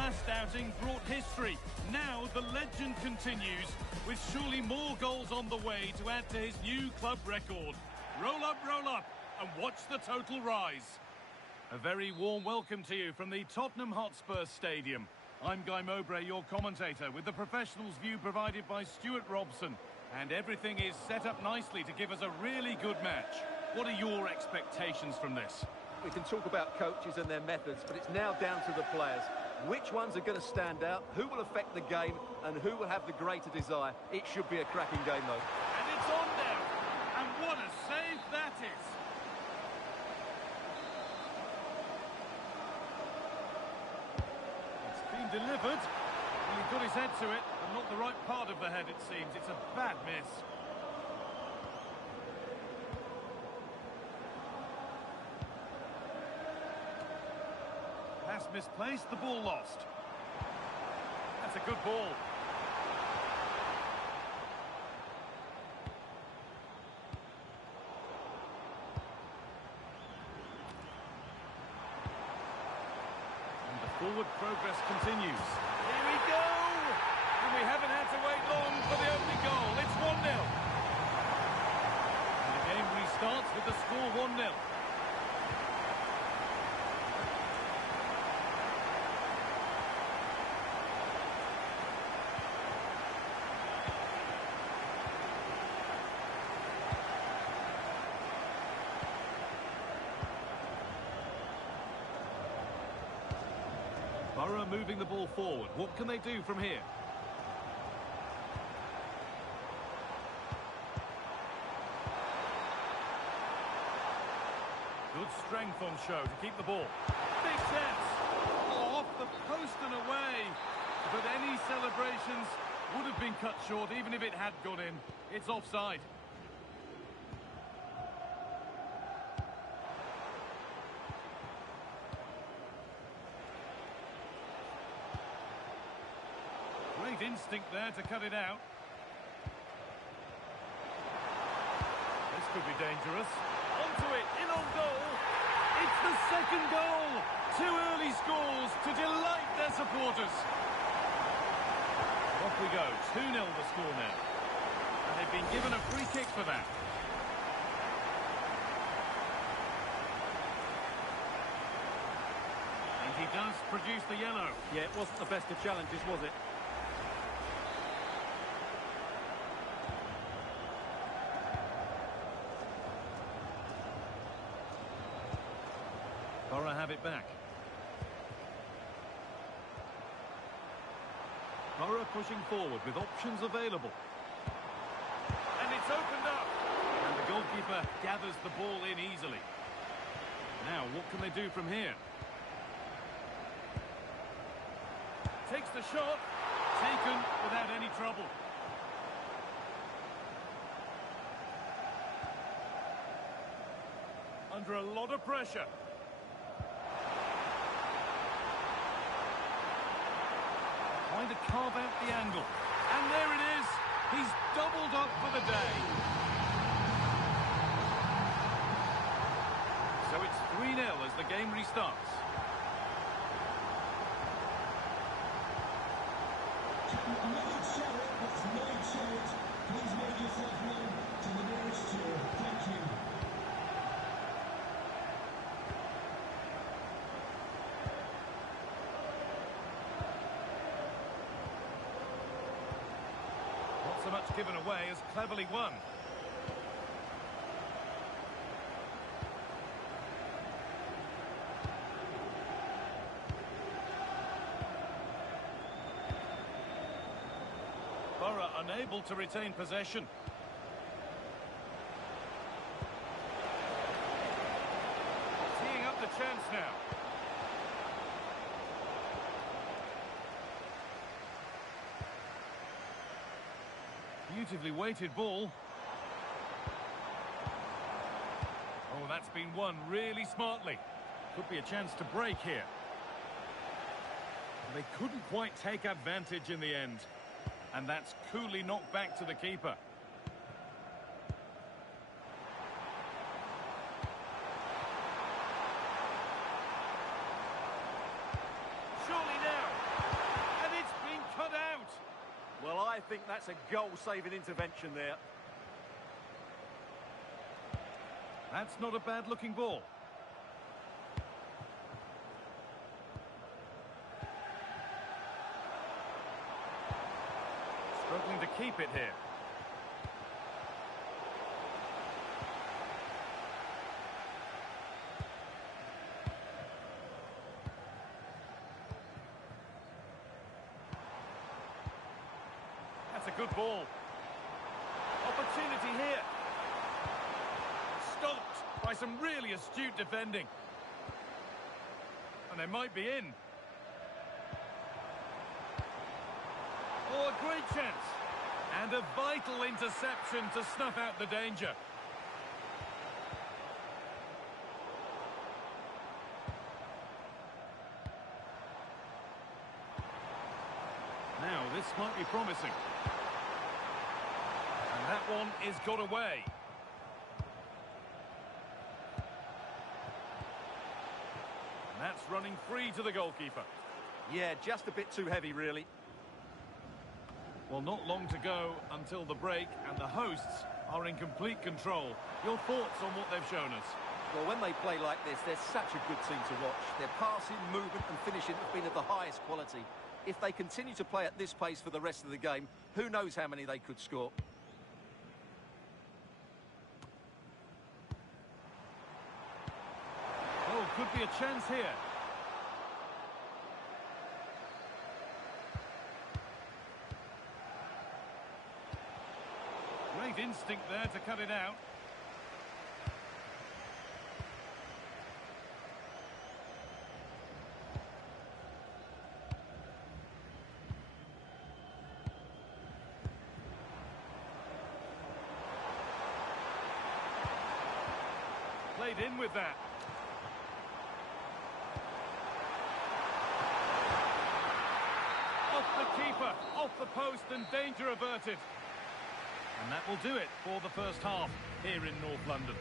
last outing brought history. Now the legend continues, with surely more goals on the way to add to his new club record. Roll up, and watch the total rise. A very warm welcome to you from the Tottenham Hotspur Stadium. I'm Guy Mowbray, your commentator, with the professionals' view provided by Stuart Robson. And everything is set up nicely to give us a really good match. What are your expectations from this? We can talk about coaches and their methods, but it's now down to the players. Which ones are going to stand out, who will affect the game, and who will have the greater desire? It should be a cracking game, though. And it's on now. And what a save that is. It's been delivered. Well, he got his head to it, but not the right part of the head, it seems. It's a bad miss. Pass misplaced, the ball lost. That's a good ball. And the forward progress continues. Here we go! And we haven't had to wait long for the opening goal. It's 1-0. And the game restarts with the score 1-0. Borough moving the ball forward. What can they do from here? Good strength on show to keep the ball. Big chance! Oh, off the post and away. But any celebrations would have been cut short even if it had gone in. It's offside. Great instinct there to cut it out. This could be dangerous. Onto it, in on goal. It's the second goal. 2 early scores to delight their supporters. Off we go, 2-0 the score now. And they've been given a free kick for that. And he does produce the yellow. Yeah, it wasn't the best of challenges, was it? Borough have it back. Borough pushing forward with options available. And it's opened up. And the goalkeeper gathers the ball in easily. Now, what can they do from here? Takes the shot. Taken without any trouble. Under a lot of pressure. Trying to carve out the angle. And there it is. He's doubled up for the day. So it's 3-0 as the game restarts. Please make yourself known to the nearest chair. Thank you. Not so much given away as cleverly won. Borough unable to retain possession. Teeing up the chance now. Beautifully weighted ball. Oh, that's been won really smartly. Could be a chance to break here. They couldn't quite take advantage in the end. And that's coolly knocked back to the keeper. Surely now. think that's a goal-saving intervention there. That's not a bad-looking ball. Struggling to keep it here. That's a good ball. Opportunity here. Stopped by some really astute defending. And they might be in. Oh, a great chance. And a vital interception to snuff out the danger. Now, this might be promising. And that one is got away. And that's running free to the goalkeeper. Yeah, just a bit too heavy, really. Well, not long to go until the break, and the hosts are in complete control. Your thoughts on what they've shown us? Well, when they play like this, they're such a good team to watch. Their passing, movement and finishing have been of the highest quality. If they continue to play at this pace for the rest of the game, who knows how many they could score. Oh, could be a chance here. Great instinct there to cut it out. Played in with that. Off the keeper, off the post, and danger averted. And that will do it for the first half here in North London.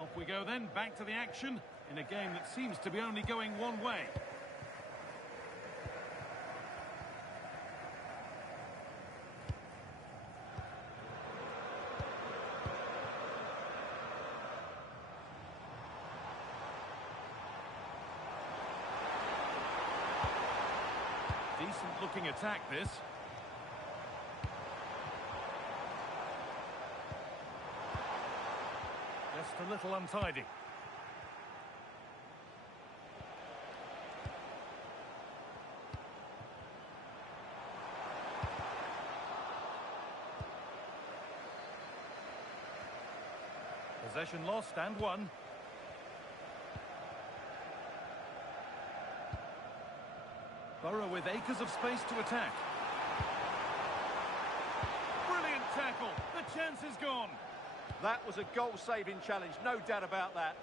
Off we go then, back to the action, in a game that seems to be only going one way. Decent looking attack, this. Just a little untidy. Possession lost and won. Borough with acres of space to attack. Brilliant tackle. The chance is gone. That was a goal-saving challenge, no doubt about that.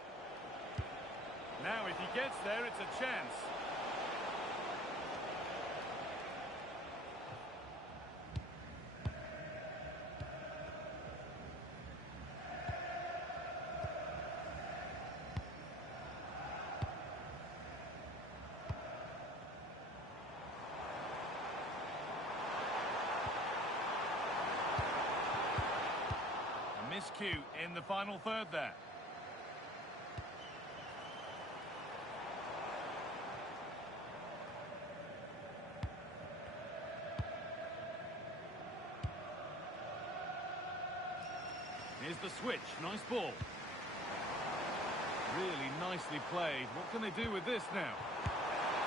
Now, if he gets there, it's a chance. Miscue in the final third there. Here's the switch. Nice ball. Really nicely played. What can they do with this now?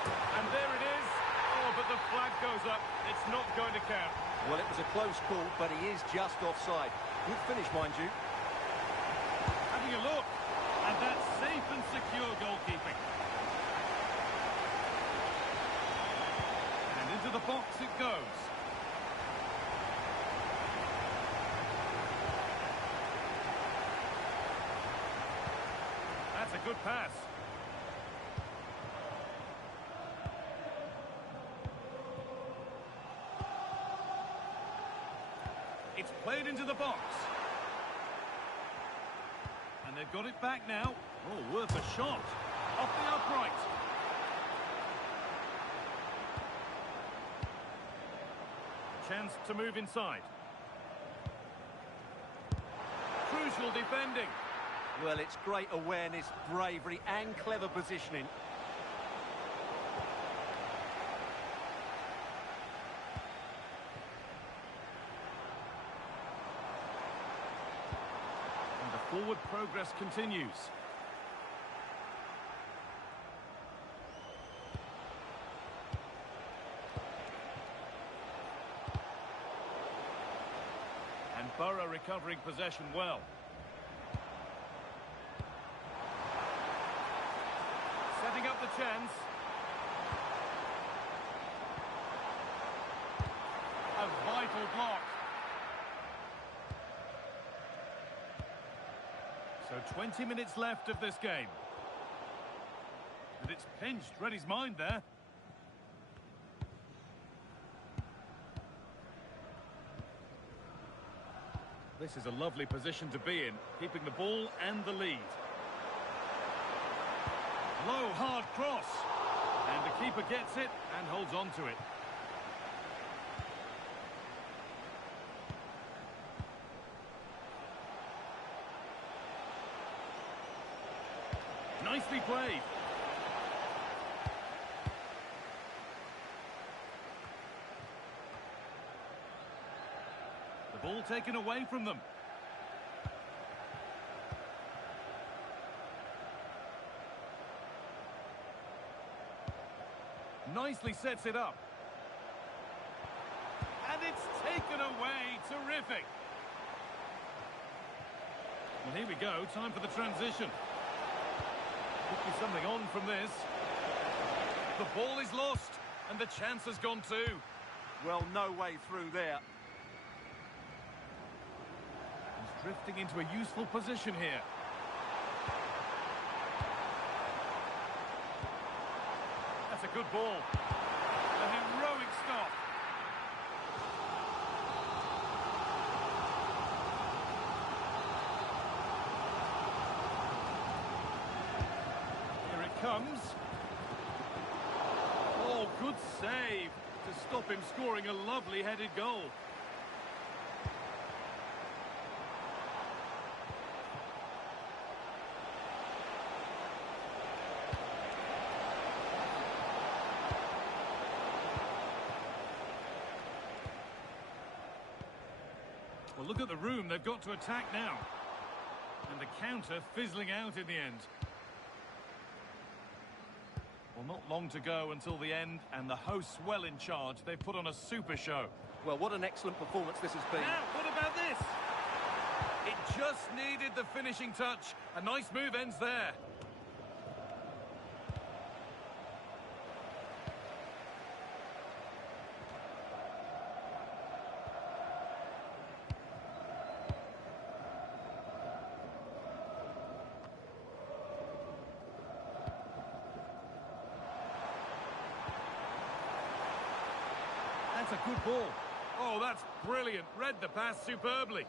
And there it is. Oh, but the flag goes up. It's not going to count. Well, it was a close call, but he is just offside. Good finish, mind you. Having a look. And that's safe and secure goalkeeping. And into the box it goes. That's a good pass. It's played into the box. And they've got it back now. Oh, worth a shot. Off the upright. Chance to move inside. Crucial defending. Well, it's great awareness, bravery and clever positioning. And the forward progress continues. And Borough recovering possession well. Setting up the chance. A vital block. So 20 minutes left of this game. And it's pinched. Read his mind there. This is a lovely position to be in, keeping the ball and the lead. Low, hard cross. And the keeper gets it and holds on to it. Nicely played. The ball taken away from them. Nicely sets it up. And it's taken away. Terrific. Well, here we go. Time for the transition. Could be something on from this. The ball is lost. And the chance has gone too. Well, no way through there. He's drifting into a useful position here. That's a good ball. A heroic stop. Here it comes. Oh, good save to stop him scoring a lovely headed goal. Well, look at the room they've got to attack now. And the counter fizzling out in the end. Well, not long to go until the end, and the hosts well in charge. They've put on a super show. Well, what an excellent performance this has been. Now, what about this? It just needed the finishing touch. A nice move ends there. That's a good ball. Oh, that's brilliant. Read the pass superbly.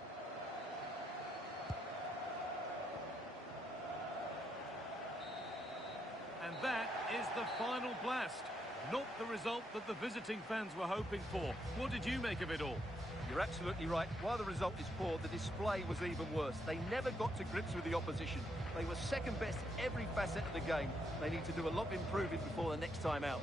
And that is the final blast. Not the result that the visiting fans were hoping for. What did you make of it all? You're absolutely right. While the result is poor, the display was even worse. They never got to grips with the opposition. They were second best every facet of the game. They need to do a lot of improving before the next time out.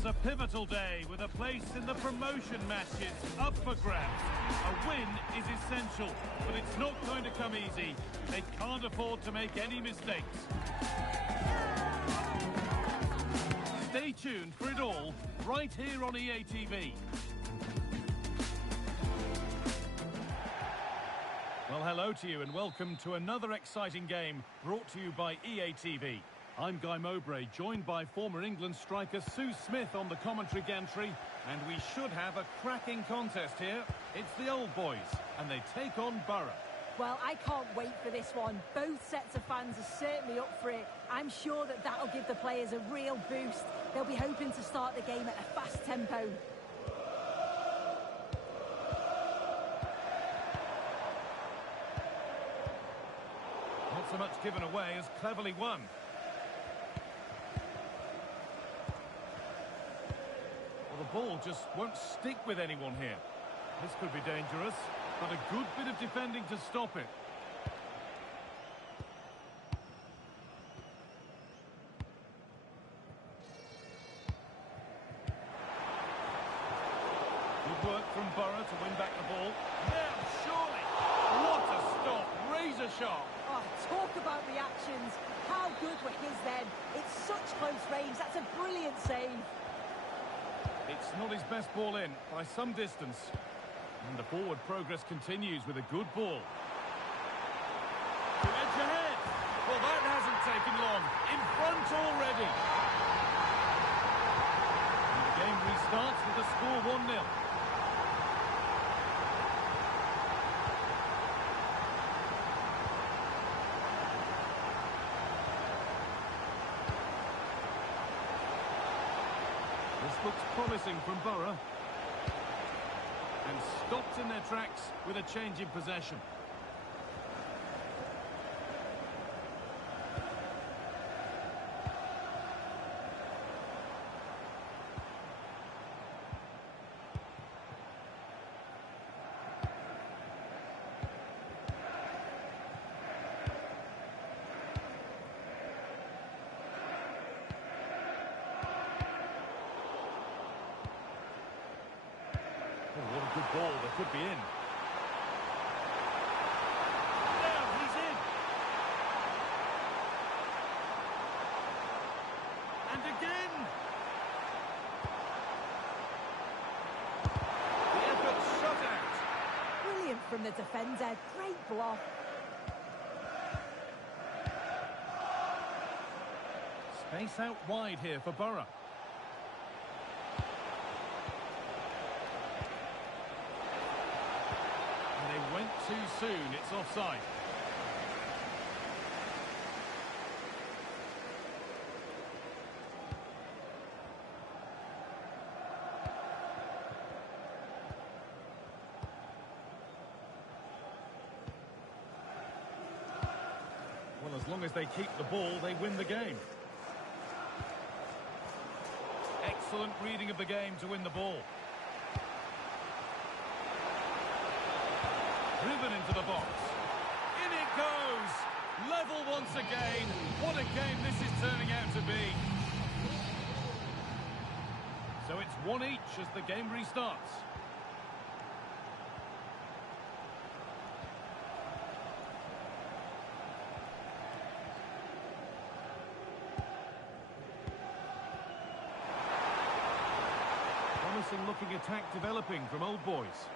It's a pivotal day with a place in the promotion matches up for grabs. A win is essential, but it's not going to come easy. They can't afford to make any mistakes. Stay tuned for it all, right here on EA TV. Well, hello to you and welcome to another exciting game brought to you by EA TV. I'm Guy Mowbray, joined by former England striker Sue Smith on the commentary gantry, and we should have a cracking contest here. It's the Old Boys, and they take on Borough. Well, I can't wait for this one. Both sets of fans are certainly up for it. I'm sure that that'll give the players a real boost. They'll be hoping to start the game at a fast tempo. Not so much given away as cleverly won. Well, the ball just won't stick with anyone here. This could be dangerous, but a good bit of defending to stop it. Good work from Borough to win back the ball. Now, surely! What a stop! Razor sharp! Oh, talk about reactions. How good were his then? It's such close range. That's a brilliant save. It's not his best ball in, by some distance. And the forward progress continues with a good ball. To edge ahead. Well, that hasn't taken long. In front already. And the game restarts with the score 1-0. This looks promising from Borough. And stopped in their tracks with a change in possession. Oh, what a good ball, that could be in. Now he's in. And again. The effort shot out. Brilliant from the defender. Great block. Space out wide here for Borough. They went too soon, it's offside. Well, as long as they keep the ball, they win the game. Excellent reading of the game to win the ball. Driven into the box. In it goes! Level once again. What a game this is turning out to be. So it's 1 each as the game restarts. Promising looking attack developing from Old Boys.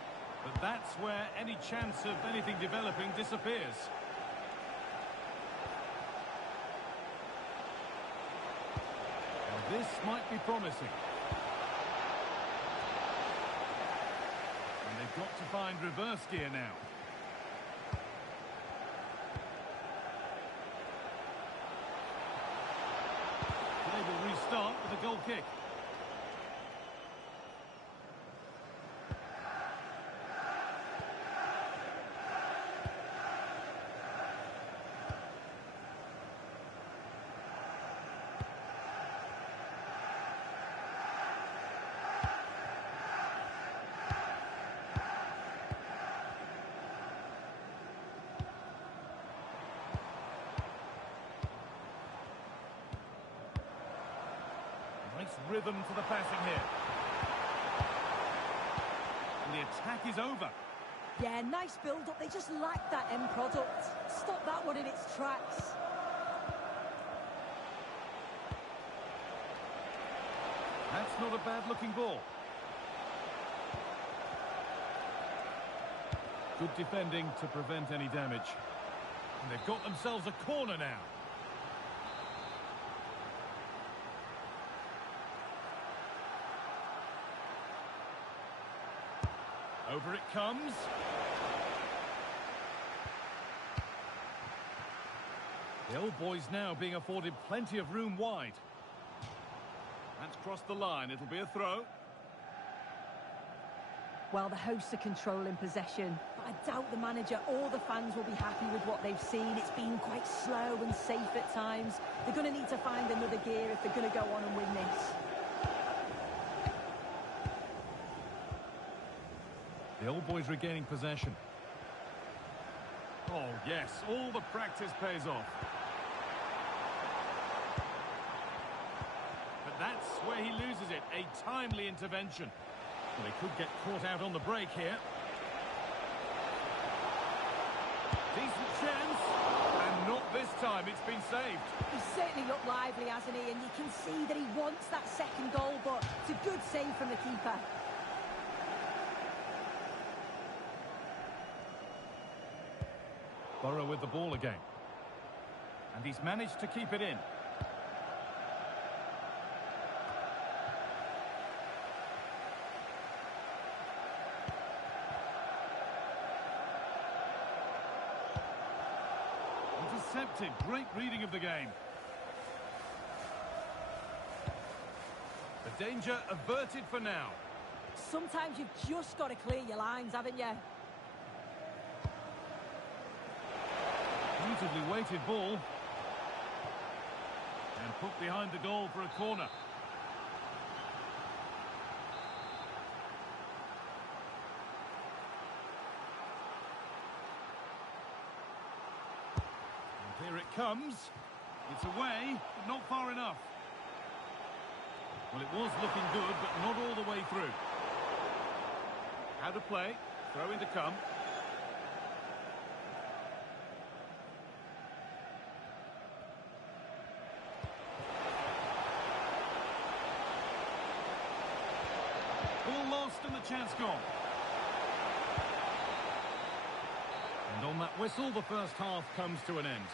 But that's where any chance of anything developing disappears. Now this might be promising. And they've got to find reverse gear now. They will restart with a goal kick. Nice rhythm to the passing here. And the attack is over. Yeah, nice build-up. They just lack that end product. Stop that one in its tracks. That's not a bad-looking ball. Good defending to prevent any damage. And they've got themselves a corner now. Over it comes. The old boys now being afforded plenty of room wide. That's crossed the line. It'll be a throw. Well, the hosts are controlling possession, but I doubt the manager or the fans will be happy with what they've seen. It's been quite slow and safe at times. They're going to need to find another gear if they're going to go on and win this. The old boys regaining possession. Oh, yes, all the practice pays off. But that's where he loses it, a timely intervention. Well, he could get caught out on the break here. Decent chance, and not this time, it's been saved. He's certainly looked lively, hasn't he? And you can see that he wants that second goal, but it's a good save from the keeper. Borough with the ball again. And he's managed to keep it in. Intercepted. Great reading of the game. The danger averted for now. Sometimes you've just got to clear your lines, haven't you? Beautifully weighted ball. And put behind the goal for a corner. And here it comes. It's away, but not far enough. Well, it was looking good, but not all the way through. How to play. Throw in to come. All lost and the chance gone. And on that whistle, the first half comes to an end.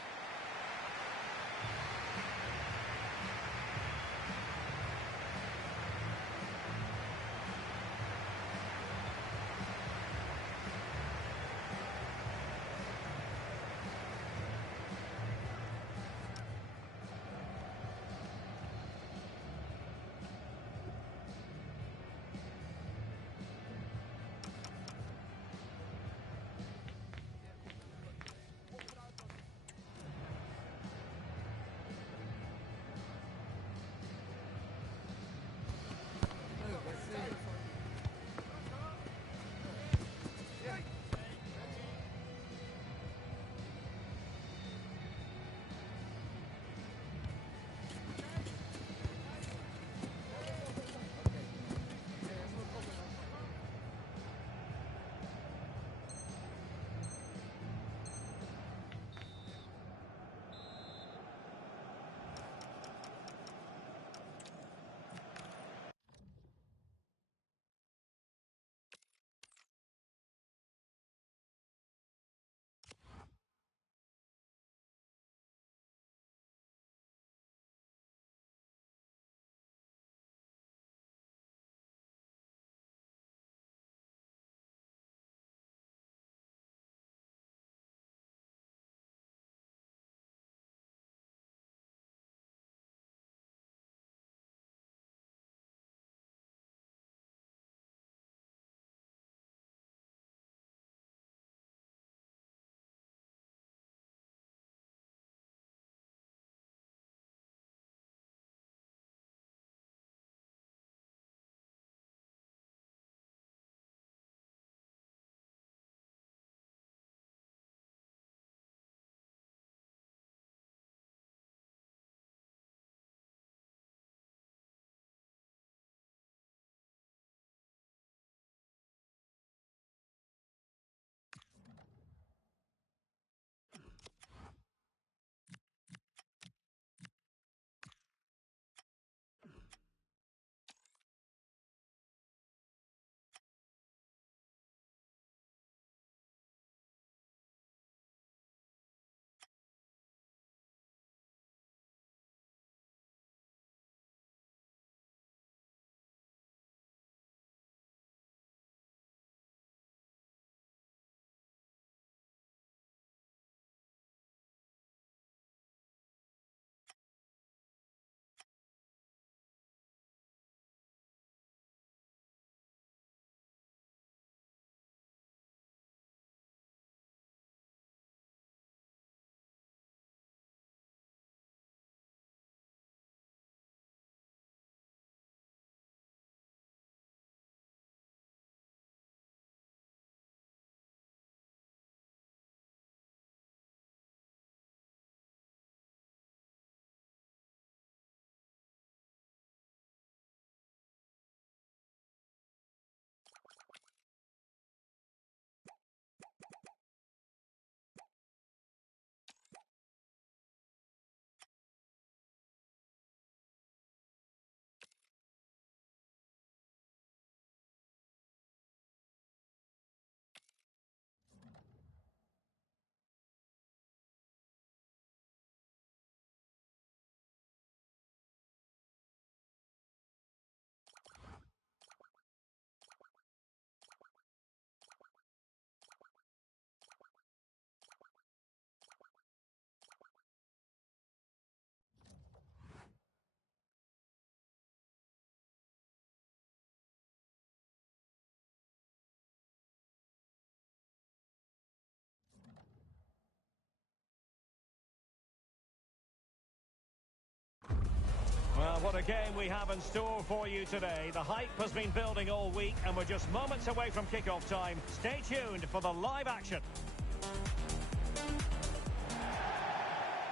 Well, what a game we have in store for you today. The hype has been building all week and we're just moments away from kick-off time. Stay tuned for the live action.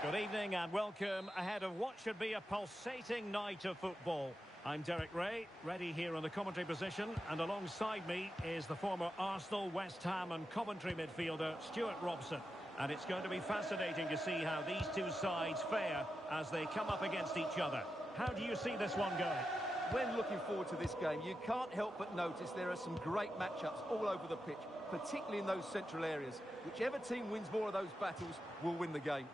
Good evening and welcome ahead of what should be a pulsating night of football. I'm Derek Ray, ready here in the commentary position, and alongside me is the former Arsenal, West Ham and Coventry midfielder Stuart Robson. And it's going to be fascinating to see how these two sides fare as they come up against each other. How do you see this one going? When looking forward to this game, you can't help but notice there are some great matchups all over the pitch, particularly in those central areas. Whichever team wins more of those battles will win the game.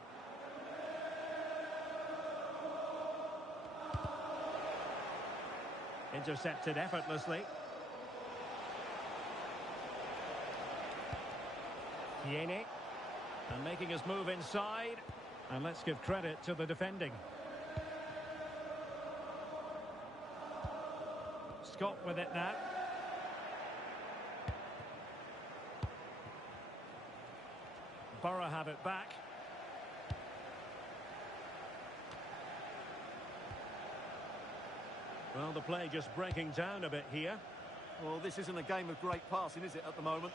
Intercepted effortlessly. Tierney. And making his move inside. And let's give credit to the defending. Scott with it now. Borough have it back. Well, the play just breaking down a bit here. Well, this isn't a game of great passing, is it, at the moment?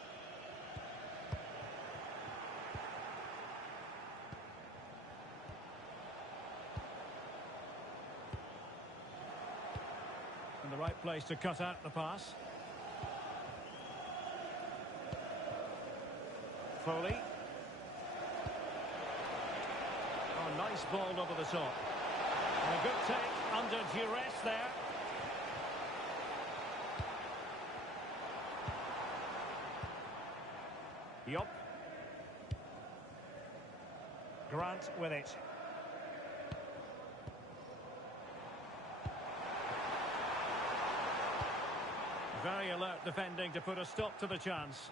And the right place to cut out the pass. Foley. Oh, nice ball over the top. And a good take under duress there. Diop. Grant with it. Very alert defending to put a stop to the chance.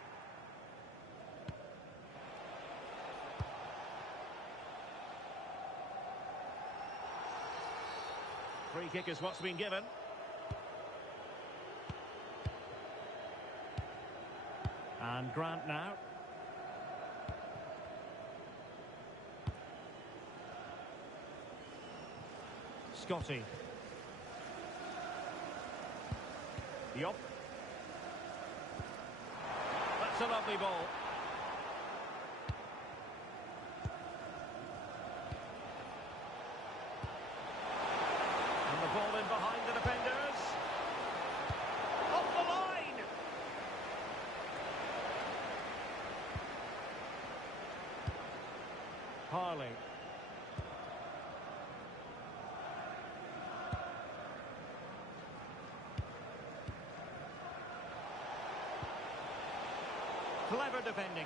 Free kick is what's been given. And Grant now. Scotty. Diop. That's a lovely ball. And the ball in behind the defenders. Off the line! Harley. Clever defending.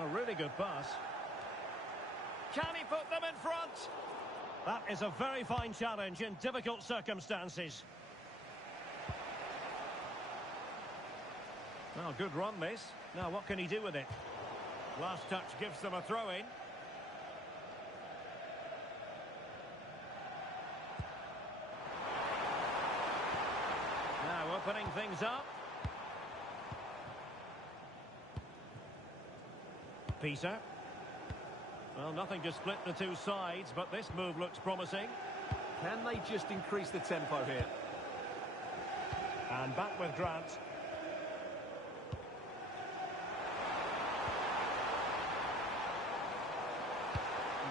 A really good pass. Can he put them in front? That is a very fine challenge in difficult circumstances. Well, good run this. Now what can he do with it? Last touch gives them a throw-in. Now opening things up. Peter. Well, nothing to split the two sides, but this move looks promising. Can they just increase the tempo here? And back with Grant.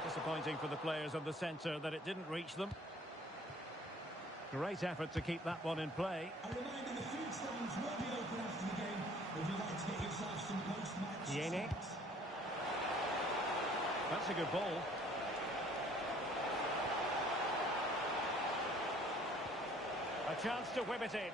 Disappointing for the players of the centre that it didn't reach them. Great effort to keep that one in play. A reminder, the food stands will be open after the game. Would you like to get yourself some post-match Tierney. snacks? That's a good ball. A chance to whip it in.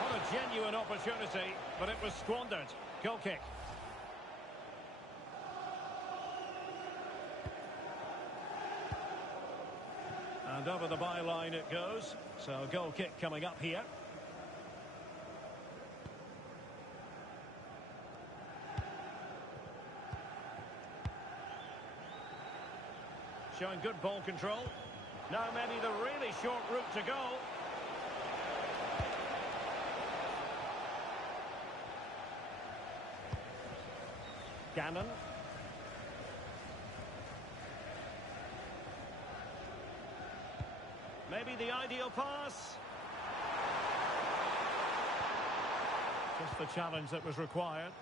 What a genuine opportunity, but it was squandered. Goal kick. And over the byline it goes. So a goal kick coming up here. Showing good ball control. Now maybe the really short route to go. Gannon. Maybe the ideal pass. Just the challenge that was required.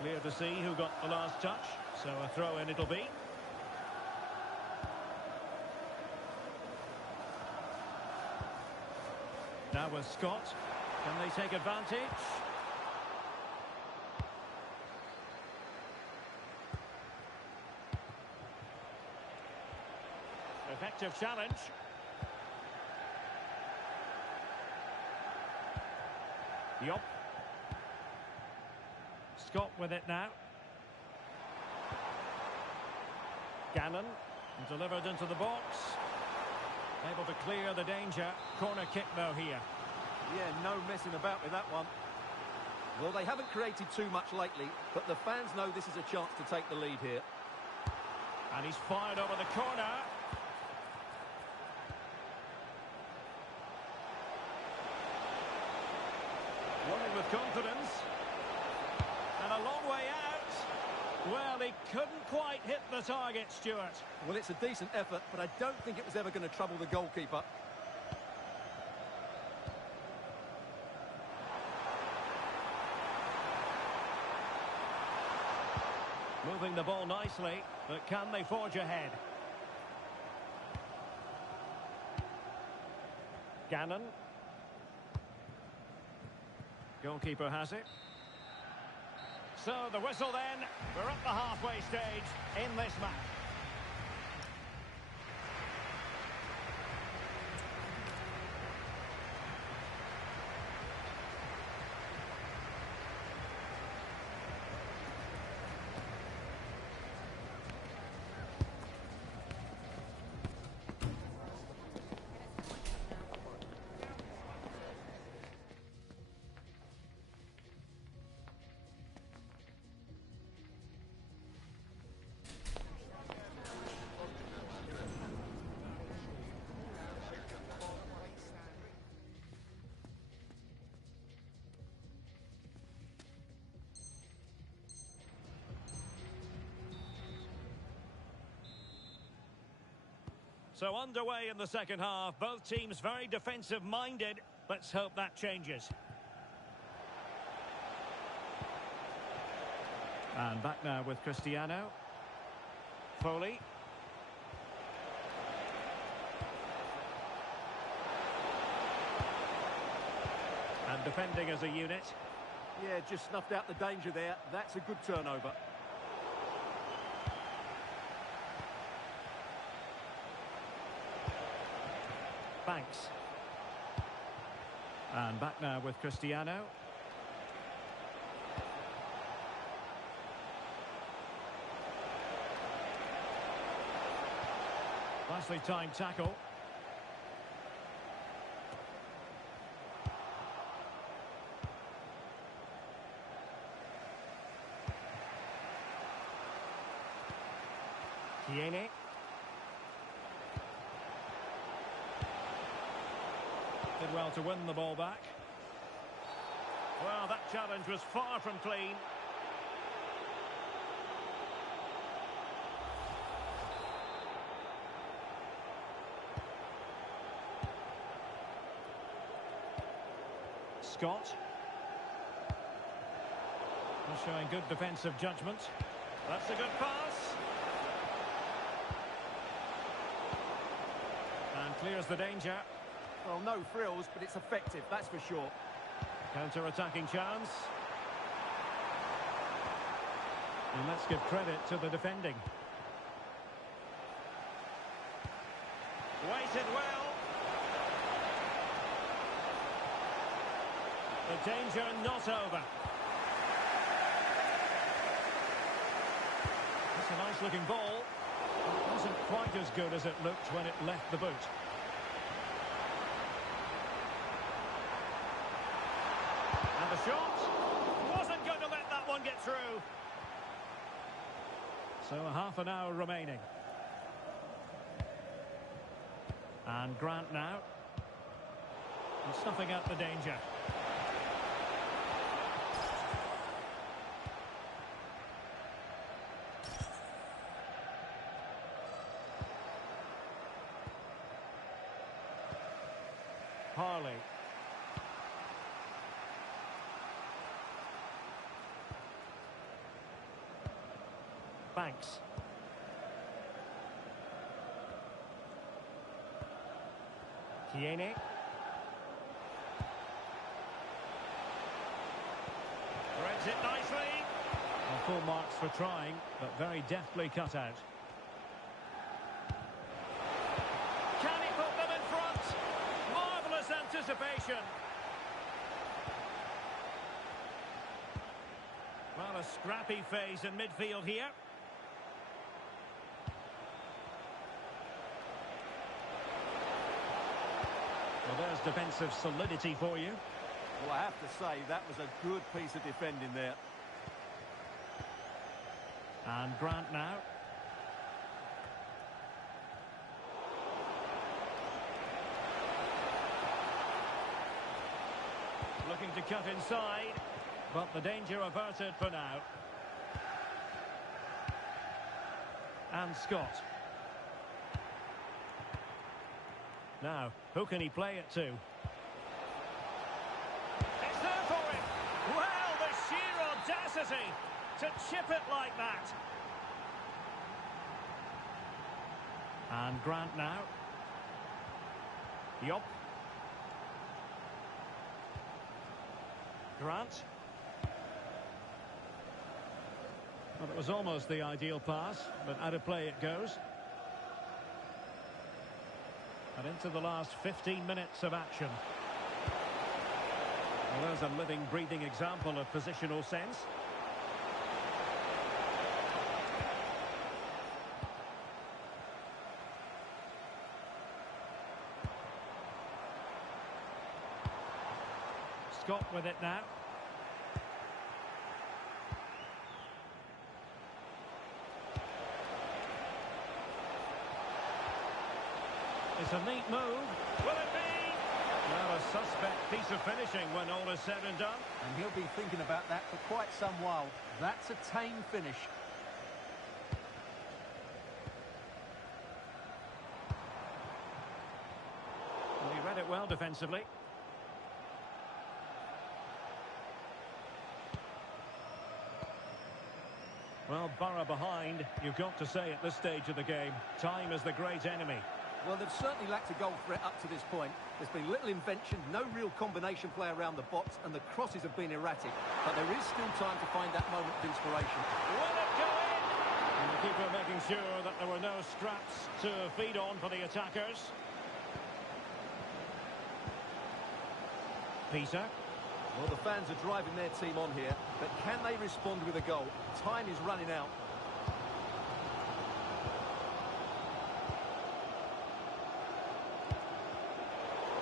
Clear to see who got the last touch. So a throw in it'll be. Now with Scott. Can they take advantage? Effective challenge. Yup. Scott with it now. Gannon delivered into the box. Able to clear the danger. Corner kick though here. Yeah, no messing about with that one. Well, they haven't created too much lately, but the fans know this is a chance to take the lead here. And he's fired over the corner. Running with confidence. And a long way out. Well, he couldn't quite hit the target, Stuart. Well, it's a decent effort, but I don't think it was ever going to trouble the goalkeeper. Moving the ball nicely, but can they forge ahead? Gannon. Goalkeeper has it. So the whistle then. We're at the halfway stage in this match. So underway in the second half, both teams very defensive-minded. Let's hope that changes. And back now with Cristiano. Foley. And defending as a unit. Yeah, just snuffed out the danger there. That's a good turnover. Banks. And back now with Cristiano. Nicely timed tackle. Kiene. Did well to win the ball back. Well, that challenge was far from clean. Scott. Showing good defensive judgment. That's a good pass. And clears the danger. Well, no frills, but it's effective, that's for sure. Counter-attacking chance. And let's give credit to the defending. Waited well. The danger not over. It's a nice-looking ball. It wasn't quite as good as it looked when it left the boot. And the shot wasn't going to let that one get through. So a half an hour remaining. And Grant now. And snuffing out the danger. Harley. Banks. Kiene. Threads it nicely. Well, full marks for trying, but very deftly cut out. Can he put them in front? Marvellous anticipation. Well, a scrappy phase in midfield here. Well, there's defensive solidity for you. Well, I have to say, that was a good piece of defending there. And Grant now. Looking to cut inside, but the danger averted for now. And Scott. Now, who can he play it to? It's there for him! Well, the sheer audacity to chip it like that. And Grant now. Yup. Grant. Well, it was almost the ideal pass, but out of play it goes. And into the last 15 minutes of action. Well, there's a living, breathing example of positional sense. Scott with it now. It's a neat move. Will it be? Well, a suspect piece of finishing when all is said and done. And he'll be thinking about that for quite some while. That's a tame finish. Well, he read it well defensively. Well, Borough behind, you've got to say at this stage of the game, time is the great enemy. Well, they've certainly lacked a goal threat up to this point. There's been little invention, no real combination play around the box, and the crosses have been erratic. But there is still time to find that moment of inspiration. Will it go in? And the keeper making sure that there were no scraps to feed on for the attackers. Peter. Well, the fans are driving their team on here, but can they respond with a goal? Time is running out.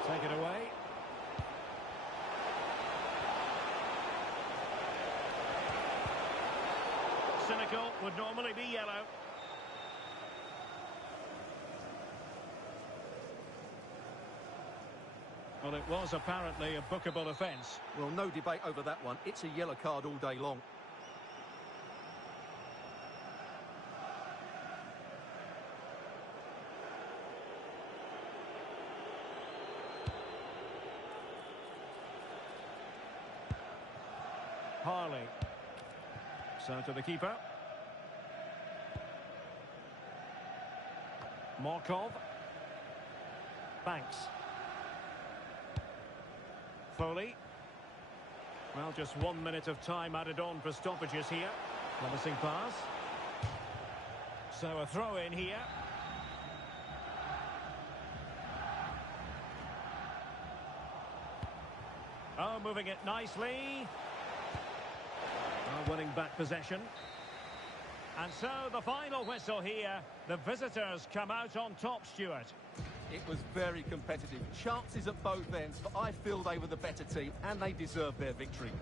Take it away. Cynical would normally be yellow. Well, it was apparently a bookable offence. Well, no debate over that one. It's a yellow card all day long. Harley. So to the keeper. Markov. Banks. Foley. Well, just 1 minute of time added on for stoppages here. Promising pass. So a throw in here. Oh, moving it nicely. Winning back possession. And so the final whistle here. The visitors come out on top, Stuart. It was very competitive. Chances at both ends, but I feel they were the better team and they deserved their victory.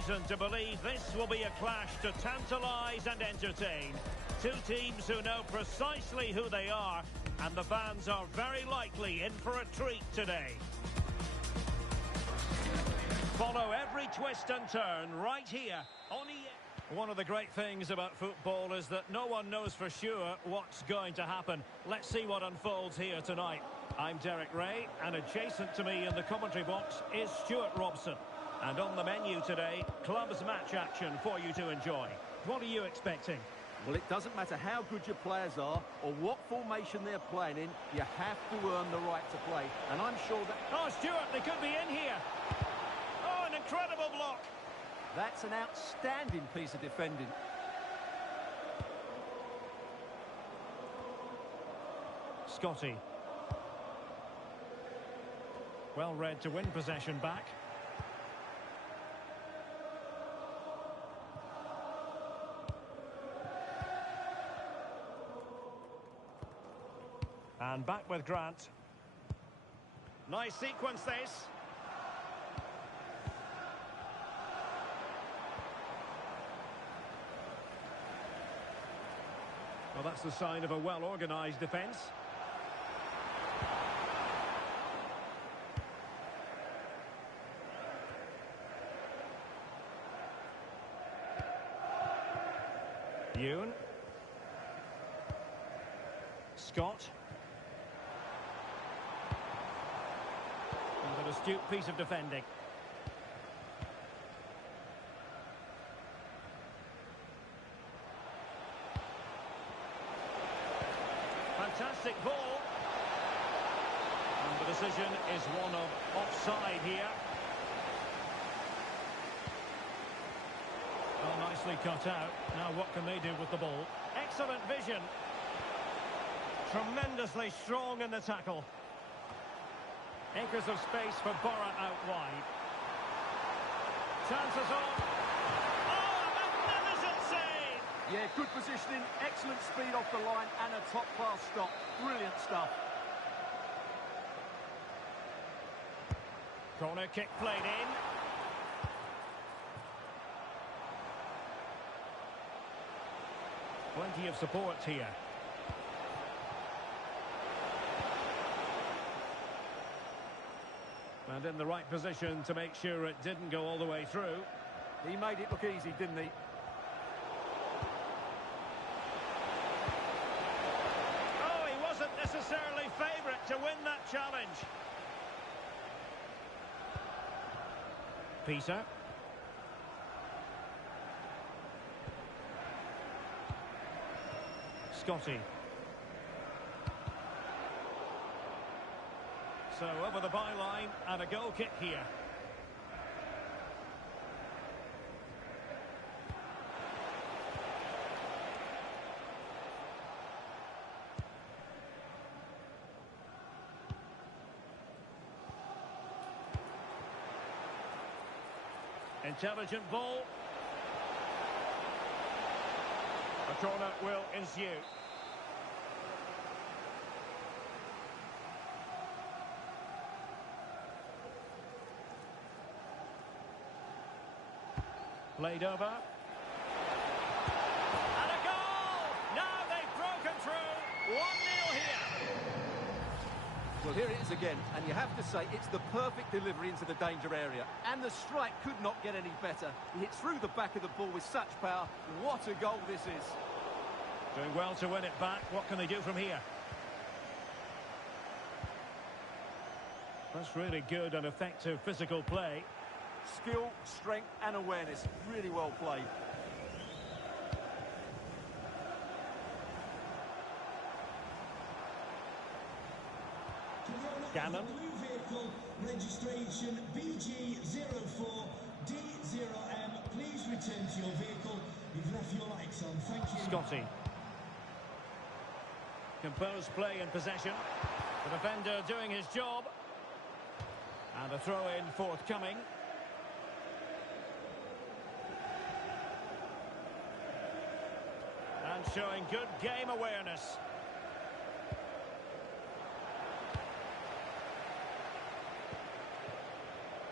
reason to believe this will be a clash to tantalise and entertain. Two teams who know precisely who they are, and the fans are very likely in for a treat today. Follow every twist and turn right here on EA. One of the great things about football is that no one knows for sure what's going to happen. Let's see what unfolds here tonight. I'm Derek Ray, and adjacent to me in the commentary box is Stuart Robson. And on the menu today, clubs match action for you to enjoy. What are you expecting? Well, it doesn't matter how good your players are or what formation they're playing in, you have to earn the right to play. And I'm sure that... Oh, Stuart, they could be in here. Oh, an incredible block. That's an outstanding piece of defending. Scotty. Well read to win possession back. And back with Grant. Nice sequence this. Well, that's the sign of a well-organised defence. Yoon. Scott. And an astute piece of defending. Fantastic ball. And the decision is one of offside here. Well, nicely cut out. Now what can they do with the ball? Excellent vision. Tremendously strong in the tackle. Acres of space for Borough out wide. Chances on. Oh, a magnificent save! Yeah, good positioning, excellent speed off the line and a top-class stop. Brilliant stuff. Corner kick played in. Plenty of support here. And in the right position to make sure it didn't go all the way through. He made it look easy, didn't he? Oh, he wasn't necessarily favourite to win that challenge. Peter. Scotty. So over the byline and a goal kick here. Intelligent ball. A corner will ensue. Played over. And a goal! Now they've broken through. 1-0 here. Well, here it is again, and you have to say it's the perfect delivery into the danger area. And the strike could not get any better. He hit through the back of the ball with such power. What a goal this is. Doing well to win it back. What can they do from here? That's really good and effective physical play. Skill, strength and awareness. Really well played. Gannon. Blue vehicle, registration BG04D0M. Please return to your vehicle. You've left your lights on. Thank you. Scotty. Composed play in possession. The defender doing his job. And a throw-in forthcoming. And showing good game awareness.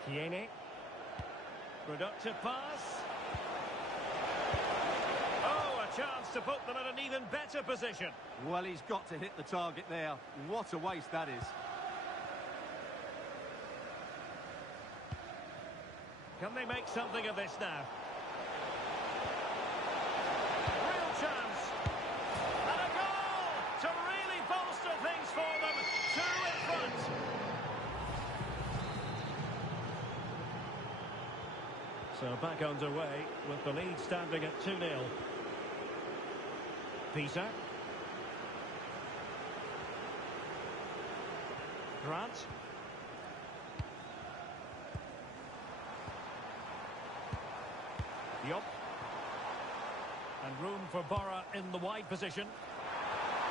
Kiene. Productive pass. Oh, a chance to put them in an even better position. Well, he's got to hit the target there. What a waste that is. Can they make something of this now? Real chance. And a goal to really bolster things for them. 2 in front. So back underway with the lead standing at 2-0. Peter. Grant. Yup. And room for Borough in the wide position.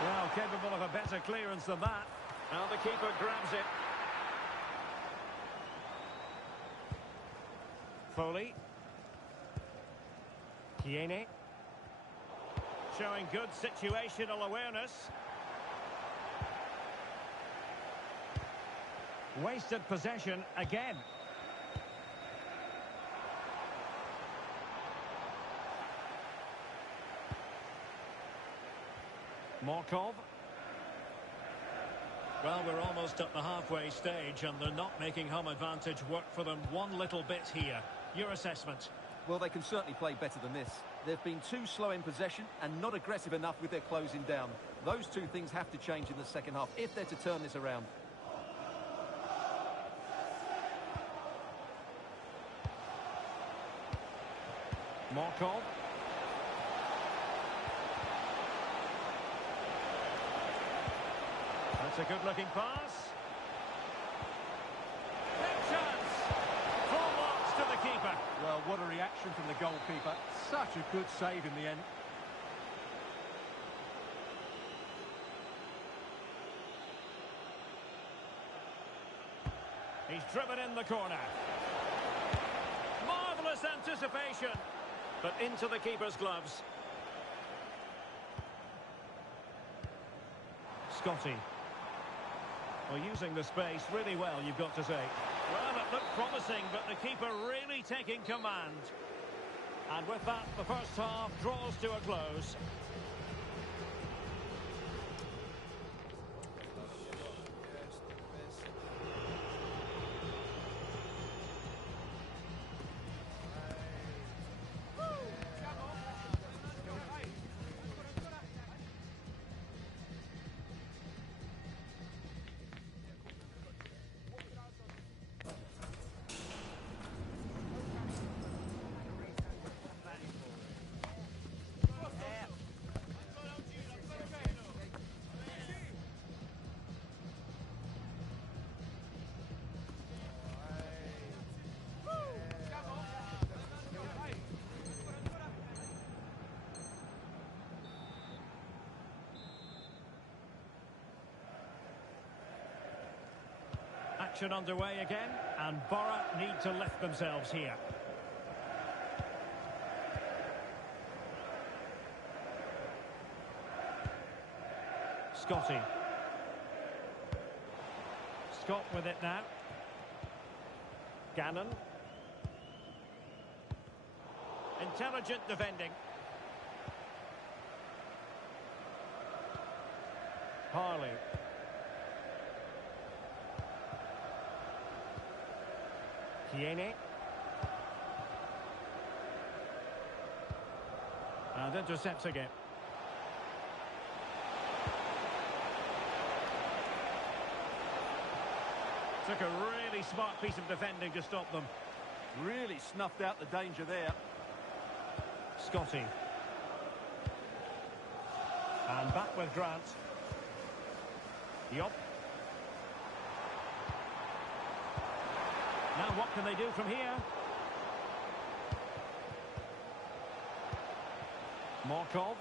Well, capable of a better clearance than that. Now the keeper grabs it. Foley. Kiene. Showing good situational awareness. Wasted possession again. Markov. Well, we're almost at the halfway stage and they're not making home advantage work for them one little bit here. Your assessment? Well, they can certainly play better than this. They've been too slow in possession and not aggressive enough with their closing down. Those two things have to change in the second half if they're to turn this around. Markov. That's a good-looking pass. Big chance. Full marks to the keeper. Well, what a reaction from the goalkeeper. Such a good save in the end. He's driven in the corner. Marvellous anticipation. But into the keeper's gloves. Scotty. Well, using the space really well, you've got to say. Well, it looked promising, but the keeper really taking command. And with that, the first half draws to a close. Action underway again, and Borough need to lift themselves here. Scotty. Scott with it now. Gannon. Intelligent defending. Harley. Kiene. And intercepts again. Took a really smart piece of defending to stop them. Really snuffed out the danger there. Scotty. And back with Grant. Yup. Now what can they do from here? Markov.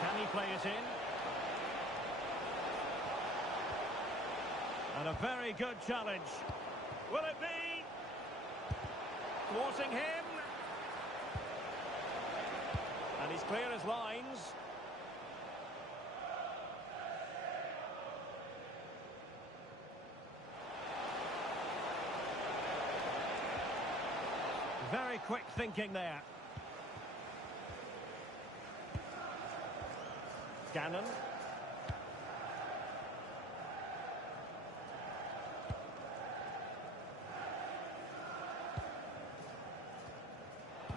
Can he play it in? And a very good challenge. Will it be? Thwarting him. And he's clear as lines. Very quick thinking there. Gannon.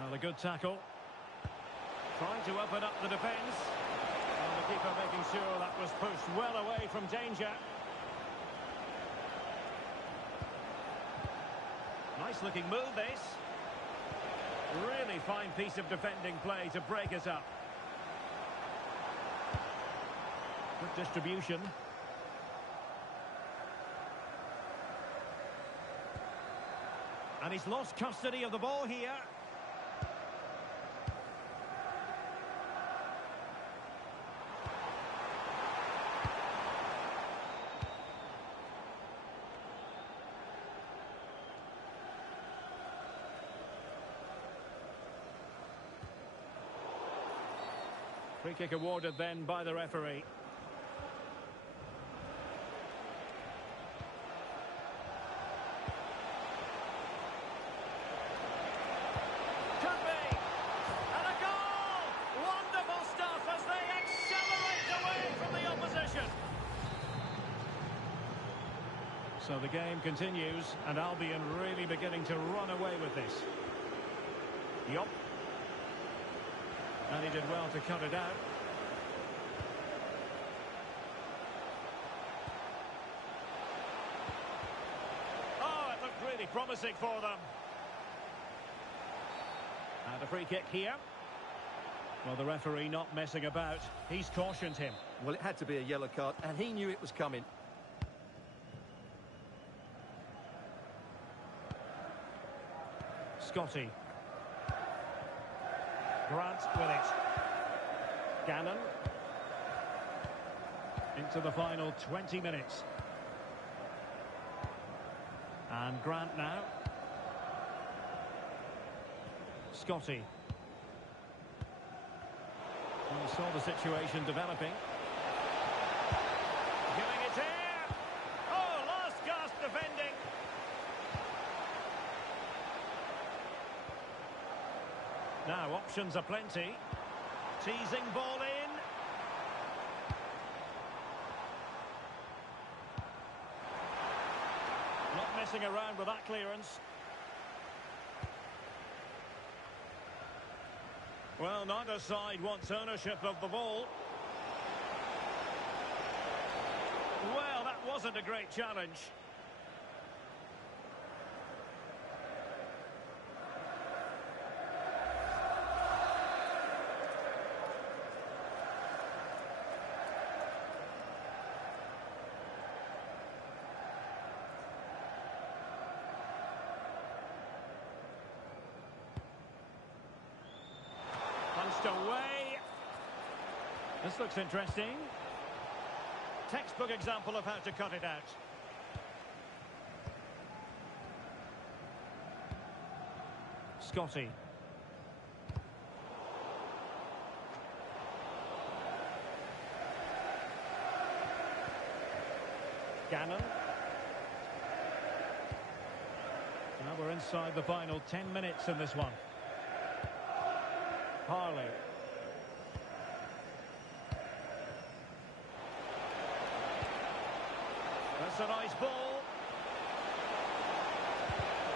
Well, a good tackle. Trying to open up the defence. And the keeper making sure that was pushed well away from danger. Nice looking move, this. Really fine piece of defending play to break us up. Good distribution. And he's lost custody of the ball here. Free kick awarded then by the referee. Could be! And a goal! Wonderful stuff as they accelerate away from the opposition. So the game continues and Albion really beginning to run away with this. Yup. And he did well to cut it out. Oh, it looked really promising for them. And a free kick here. Well, the referee not messing about. He's cautioned him. Well, it had to be a yellow card, and he knew it was coming. Scotty. Grant with it. Gannon. Into the final 20 minutes. And Grant now. Scotty. We saw the situation developing. Giving it here. Oh, last gasp defending. Now, options are plenty. Teasing ball in. Not messing around with that clearance. Well, neither side wants ownership of the ball. Well, that wasn't a great challenge. Punched away. This looks interesting. Textbook example of how to cut it out. Scotty. Gannon. Now we're inside the final 10 minutes in this one. Harley. That's a nice ball.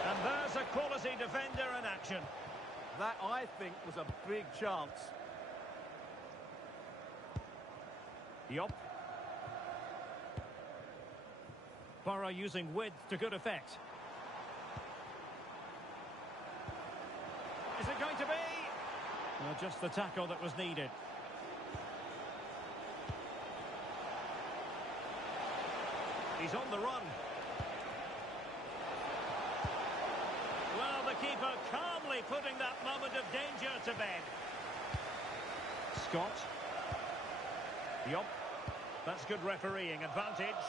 And there's a quality defender in action. That, I think, was a big chance. Yup. Borough using width to good effect. Is it going to be? Well, just the tackle that was needed. He's on the run. Well, the keeper calmly putting that moment of danger to bed. Scott. Yup. That's good refereeing advantage.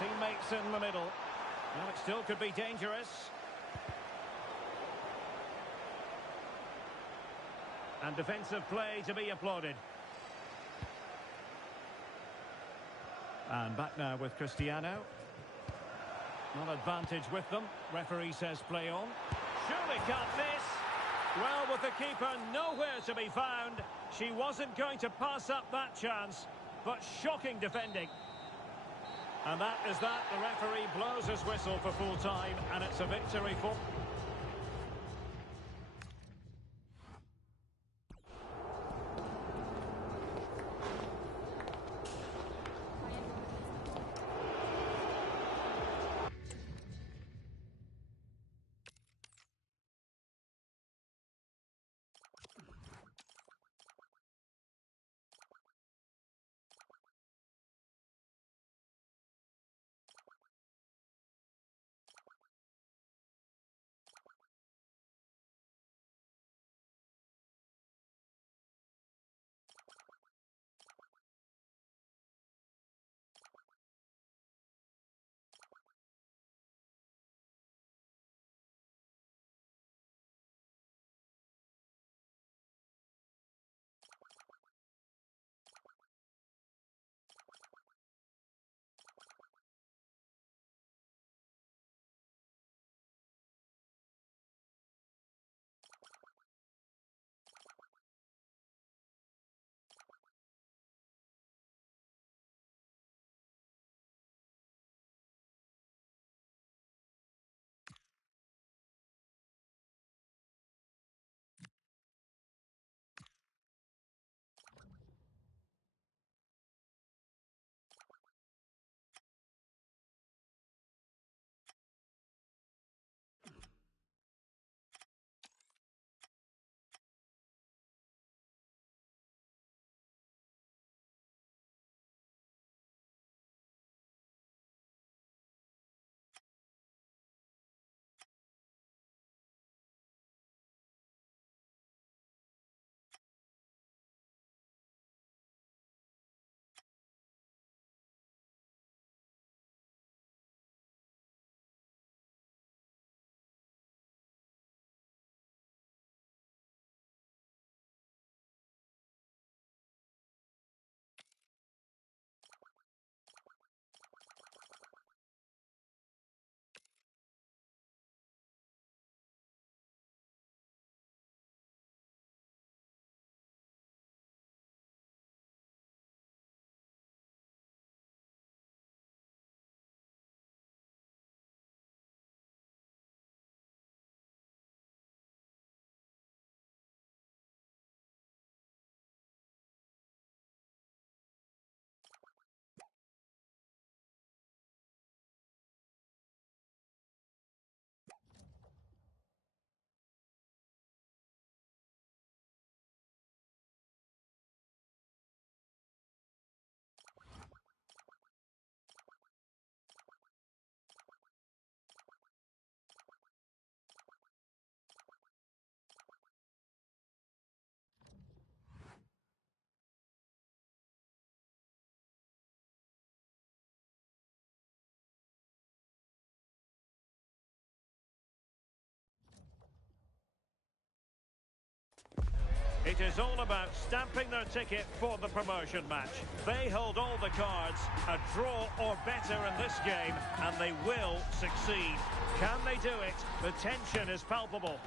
Teammates in the middle. Well, it still could be dangerous. And defensive play to be applauded. And back now with Cristiano. Not advantage with them. Referee says play on. Surely can't miss. Well, with the keeper nowhere to be found, she wasn't going to pass up that chance, but shocking defending. And that is that. The referee blows his whistle for full time, and it's a victory for... It is all about stamping their ticket for the promotion match. They hold all the cards, a draw or better in this game, and they will succeed. Can they do it? The tension is palpable.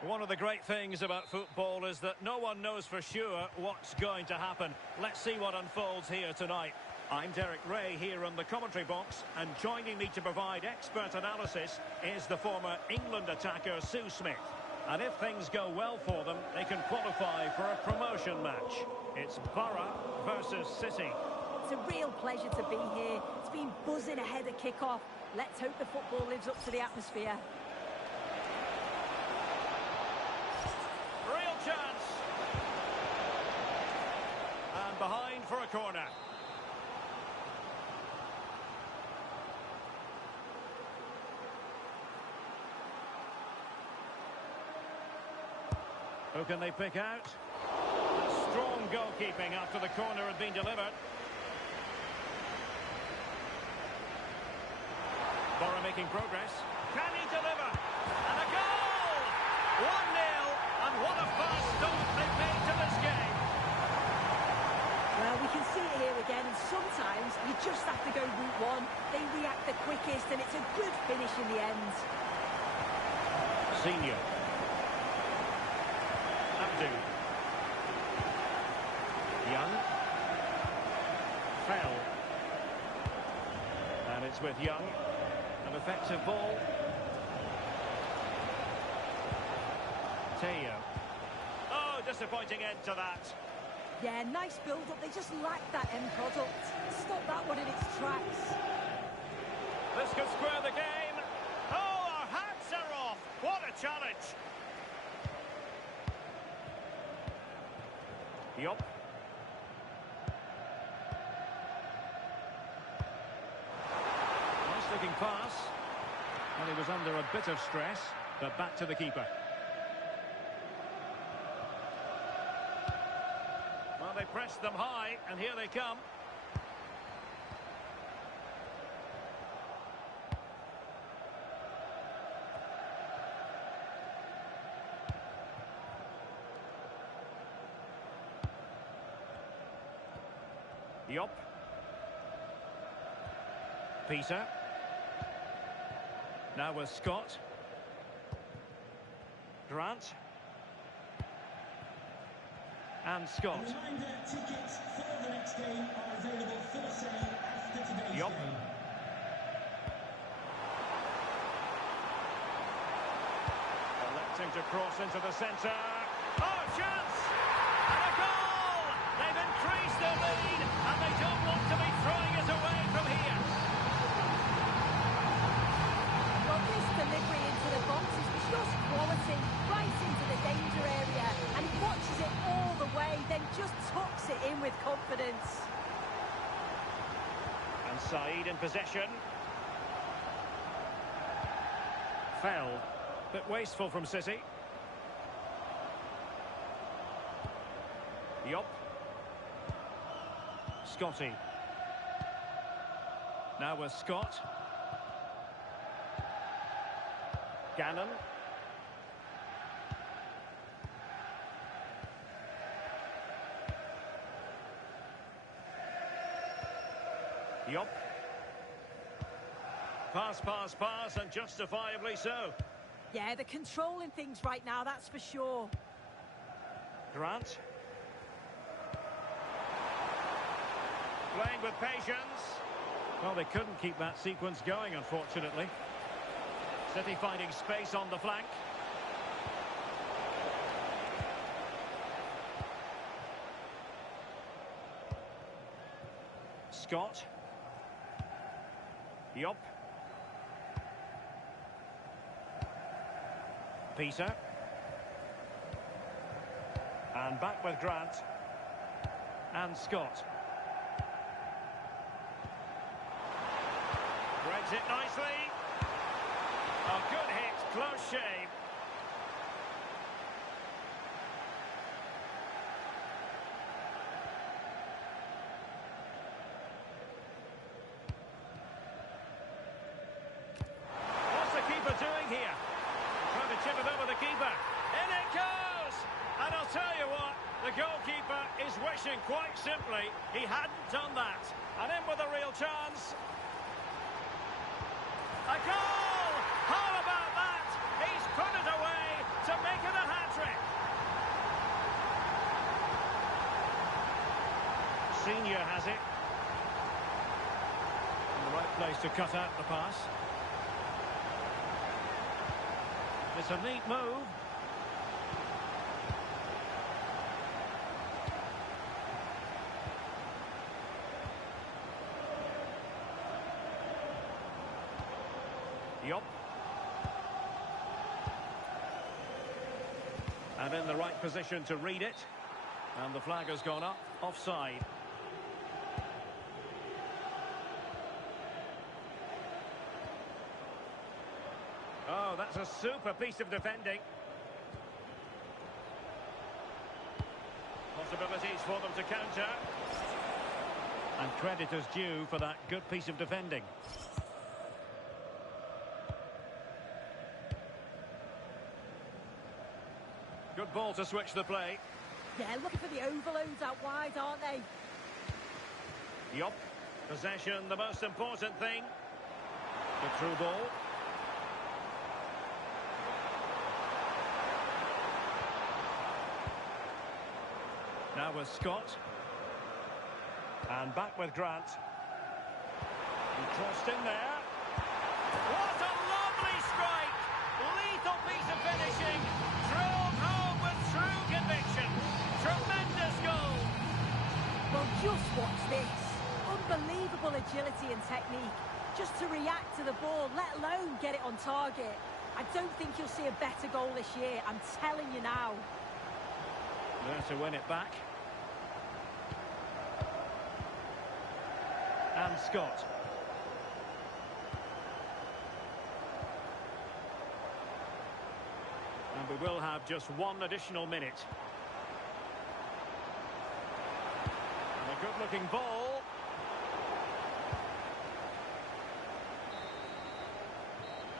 One of the great things about football is that no one knows for sure what's going to happen. Let's see what unfolds here tonight. I'm Derek Ray here in the commentary box, and joining me to provide expert analysis is the former England attacker Sue Smith. And if things go well for them, they can qualify for a promotion match. It's Borough versus City. It's a real pleasure to be here. It's been buzzing ahead of kick-off. Let's hope the football lives up to the atmosphere. Real chance. And behind for a corner. Who can they pick out? Strong goalkeeping after the corner had been delivered. Borough making progress. Can he deliver? And a goal! 1-0, and what a fast start they've made to this game. Well, we can see it here again, and sometimes you just have to go route one. They react the quickest, and it's a good finish in the end. Senior. Abdu. Young. Fell. And it's with Young. An effective ball. Teo. Oh, disappointing end to that. Yeah, nice build-up. They just lacked that end product. Stop that one in its tracks. This could square the game. Oh, our hats are off. What a challenge. Yup. Nice looking pass. And he was under a bit of stress, but back to the keeper. Well, they pressed them high, and here they come. Yop. Peter. Now with Scott. Grant. And Scott. Reminder, tickets for the next game are available for sale after today's Yop. game. Electing to cross into the centre. Oh, chance! And a goal! They've increased their lead, and they don't want to be throwing it away from here. Well, this delivery into the box is just quality, right into the danger area, and he watches it all the way, then just tucks it in with confidence. And Said in possession. Fell. Bit wasteful from City. Yop. Scotty. Now with Scott. Gannon. Yop. Pass, and justifiably so. Yeah, they're controlling things right now, that's for sure. Grant. Playing with patience. Well, they couldn't keep that sequence going, unfortunately. City finding space on the flank. Scott. Yop. Peter. And back with Grant. And Scott. Threads it nicely. A good hit, close shave. What's the keeper doing here? Trying to chip it over the keeper. In it goes! And I'll tell you what, the goalkeeper is wishing quite simply he hadn't done that. And in with a real chance. A goal! How about that? He's put it away to make it a hat-trick. Senior has it. In the right place to cut out the pass. It's a neat move. Yup. And in the right position to read it. And the flag has gone up. Offside. Oh, that's a super piece of defending. Possibilities for them to counter. And credit is due for that good piece of defending. Good ball to switch the play. Yeah, looking for the overloads out wide, aren't they? Yup. Possession, the most important thing. The through ball. Now with Scott. And back with Grant. He crossed in there. What a lovely strike! Lethal piece of finishing. Drilled home with true conviction. Tremendous goal. Well, just watch this. Unbelievable agility and technique. Just to react to the ball, let alone get it on target. I don't think you'll see a better goal this year, I'm telling you now. There to win it back. And Scott. And we will have just one additional minute. And a good-looking ball.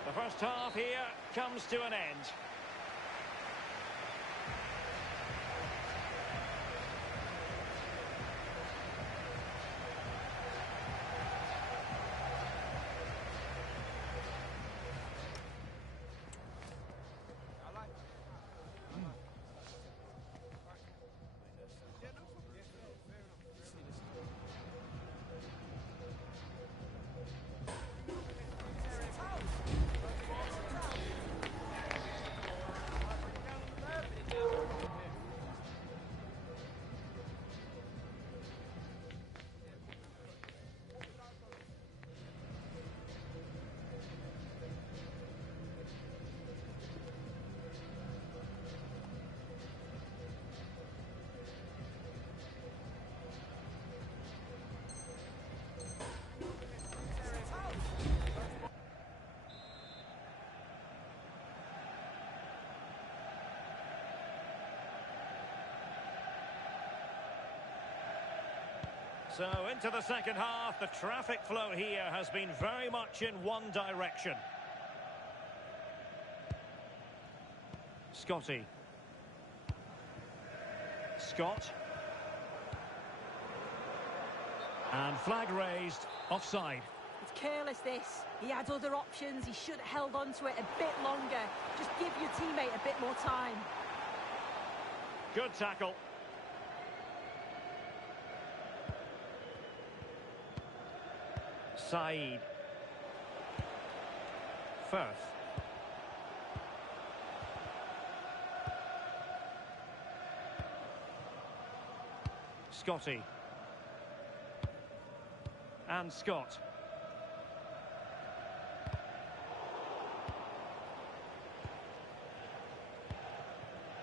The first half here comes to an end. So into the second half, the traffic flow here has been very much in one direction. Scotty. Scott. And flag raised, offside. It's careless, this. He had other options. He should have held on to it a bit longer. Just give your teammate a bit more time. Good tackle. Saeed. Firth. Scotty. And Scott.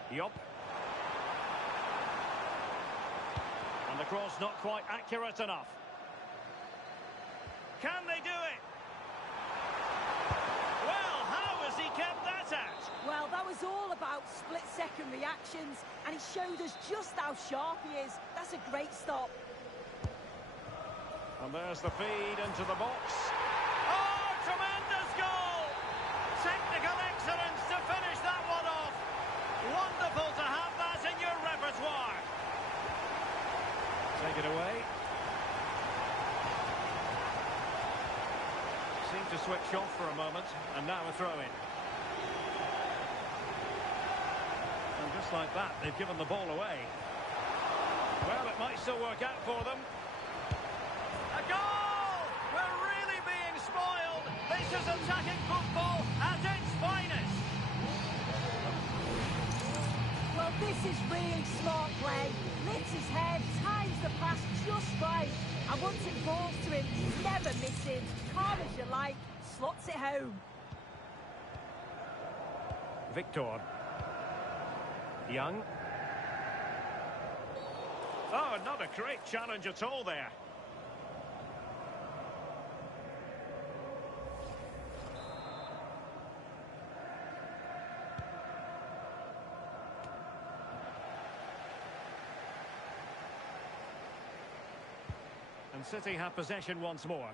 Yop. And the cross not quite accurate enough. Can they do it? Well, how has he kept that out? Well, that was all about split-second reactions, and he showed us just how sharp he is. That's a great stop. And there's the feed into the box. Oh, tremendous goal! Technical excellence to finish that one off. Wonderful to have that in your repertoire. Take it away. Seemed to switch off for a moment, and now a throw-in. And just like that, they've given the ball away. Well, it might still work out for them. A goal! We're really being spoiled. This is attacking football at its finest. Well, this is really smart play. Lifts his head, times the pass just right. And once it falls to him, he's never missing. Calm as you like, slots it home. Victor. Young. Oh, not a great challenge at all there. And City have possession once more.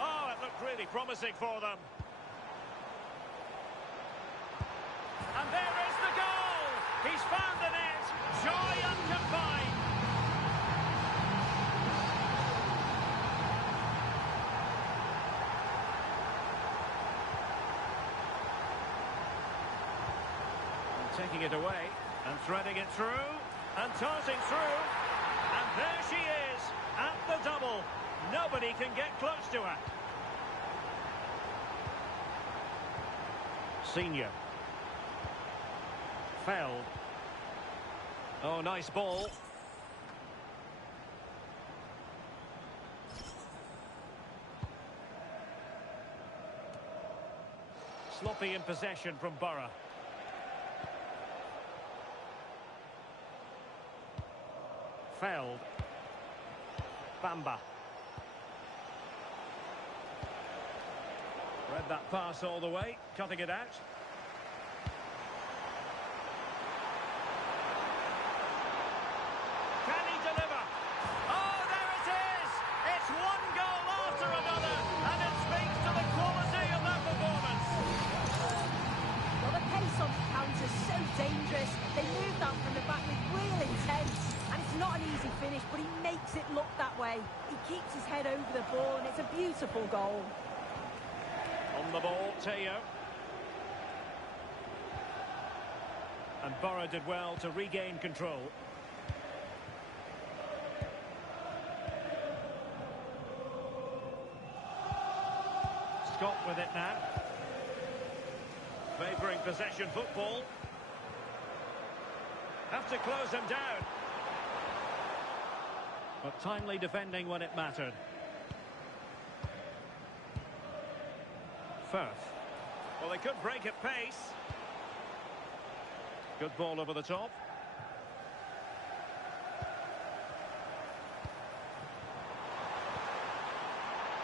Oh, it looked really promising for them. And there is the goal! He's found the net! Joy unconfined! taking it away and threading it through and tossing through. And there she is at the double. Nobody can get close to her. Senior. Feld. Oh, nice ball. Sloppy in possession from Borough. Feld. Bamba. Read that pass all the way, cutting it out. Can he deliver? Oh, there it is! It's one goal after another, and it speaks to the quality of that performance. Well, the pace on the counter is so dangerous. They moved out from the back with real intent. And it's not an easy finish, but he makes it look that way. He keeps his head over the ball, and it's a beautiful goal. On the ball, Teo. And Borough did well to regain control. Scott with it now. Favouring possession football. Have to close him down. But timely defending when it mattered. Firth. Well, they could break at pace. Good ball over the top.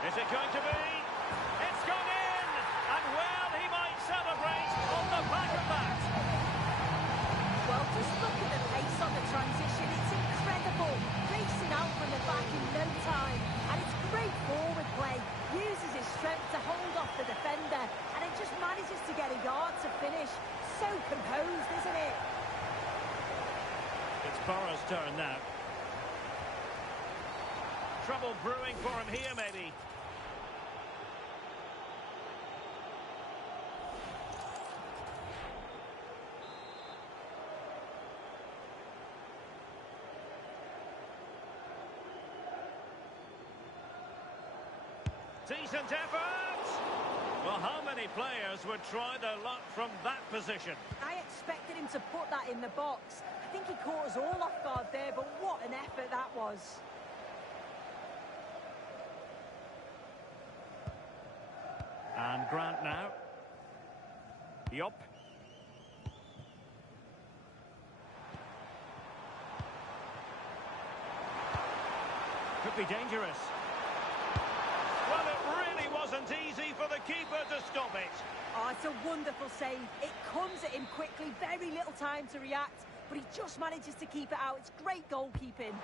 Is it going to be? It's gone in! And well, he might celebrate on the back of that. Well, just look at the pace on the transition. It's incredible. Racing out from the back in no time. And it's great forward play. Uses his strength to hold off the defender. And it just manages to get a yard to finish. So composed, isn't it? It's Borough's turn now. Trouble brewing for him here, maybe. Decent effort! Well, how many players would try their luck from that position? I expected him to put that in the box. I think he caught us all off guard there, but what an effort that was. And Grant now. Yup. Could be dangerous. Well, it really wasn't easy for the keeper to stop it. Oh, it's a wonderful save. It comes at him quickly, very little time to react, but he just manages to keep it out. It's great goalkeeping.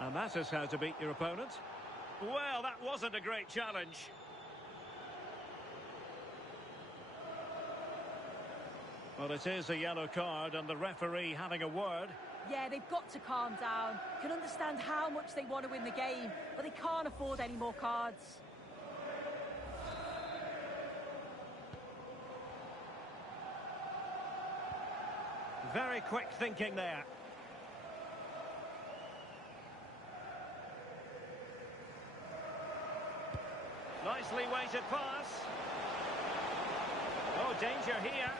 And that is how to beat your opponent. Well, that wasn't a great challenge. Well, it is a yellow card and the referee having a word. Yeah, they've got to calm down. Can understand how much they want to win the game, but they can't afford any more cards. Very quick thinking there. Nicely weighted pass. Oh, danger here.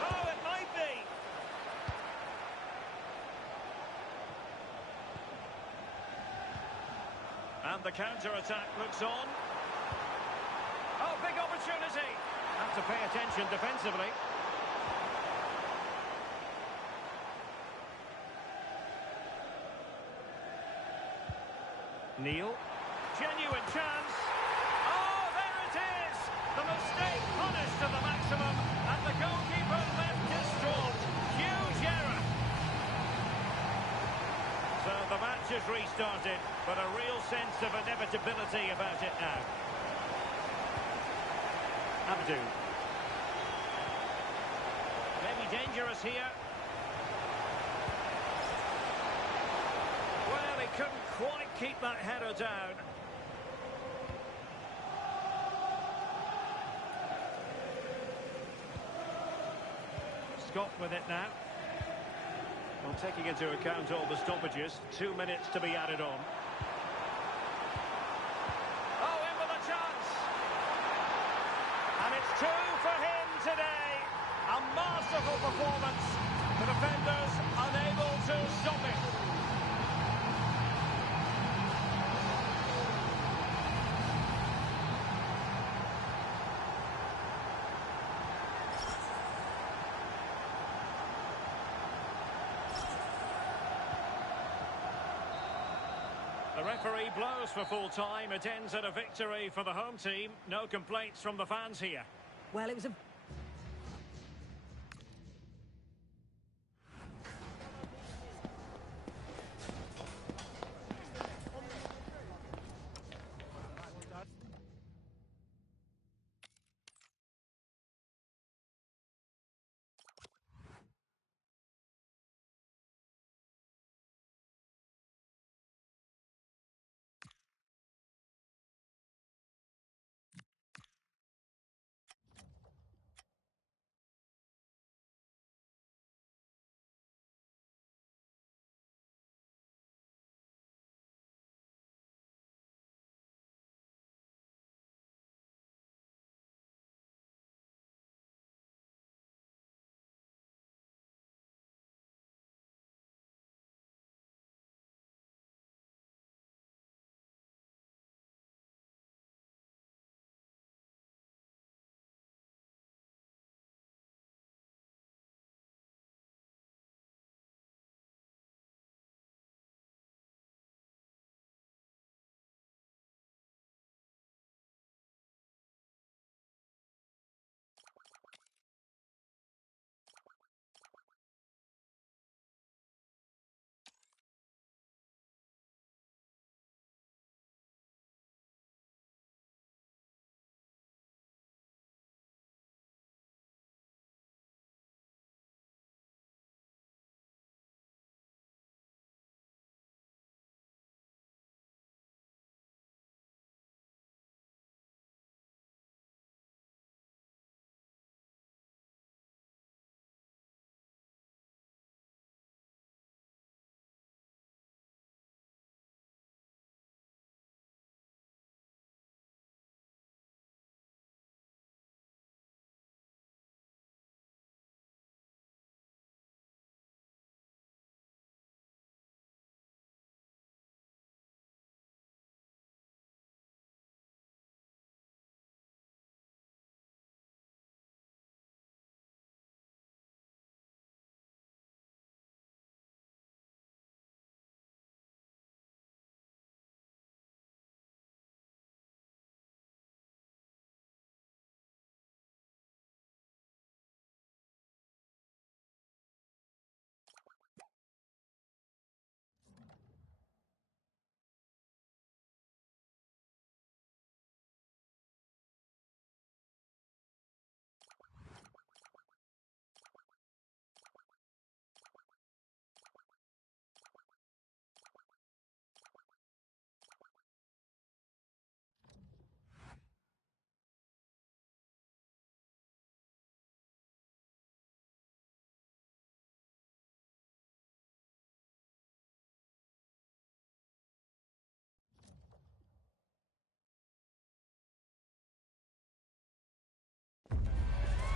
Oh, it might be. And the counter-attack looks on. Oh, big opportunity. Have to pay attention defensively. Neil. Genuine chance. Oh, there it is! The mistake punished to the maximum, and the goalkeeper left distraught. Huge error. So the match has restarted, but a real sense of inevitability about it now. Abdou. dangerous here. Well, he couldn't quite keep that header down. Scott with it now. Well, taking into account all the stoppages, 2 minutes to be added on. Oh, in with a chance! And it's 2 for him today. A masterful performance. The defenders unable to stop it. The referee blows for full time. It ends at a victory for the home team. No complaints from the fans here. Well, it was a...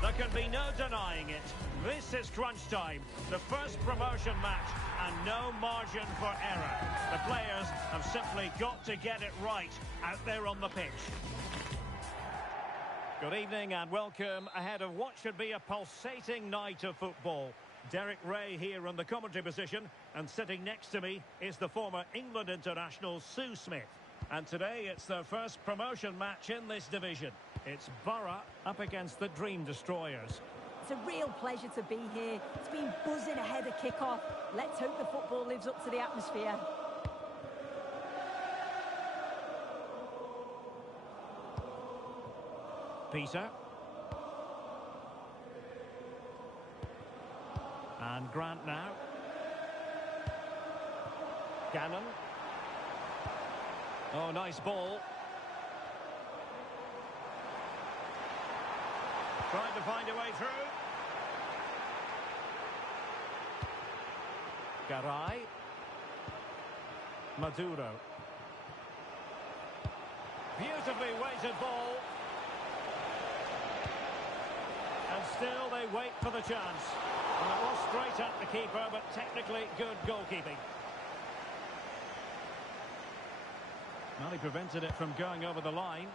There can be no denying it. This is crunch time. The first promotion match and no margin for error. The players have simply got to get it right out there on the pitch. Good evening and welcome ahead of what should be a pulsating night of football. Derek Ray here in the commentary position, and sitting next to me is the former England international Sue Smith. And today it's their first promotion match in this division. It's Borough up against the Dream Destroyers. It's a real pleasure to be here. It's been buzzing ahead of kick-off. Let's hope the football lives up to the atmosphere. Peter. And Grant now. Gannon. Oh, nice ball. Trying to find a way through. Garay. Maduro. Beautifully weighted ball. And still they wait for the chance. And it was straight at the keeper, but technically good goalkeeping. Well, he prevented it from going over the line.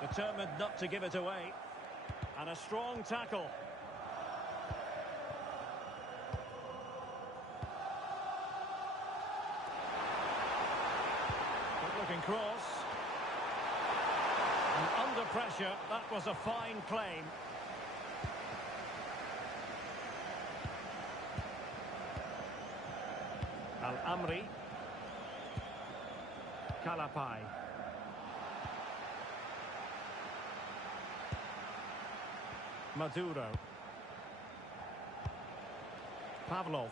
Determined not to give it away. And a strong tackle. Good looking cross. And under pressure, that was a fine claim. Al-Amri. Kalapai. Maduro. Pavlov.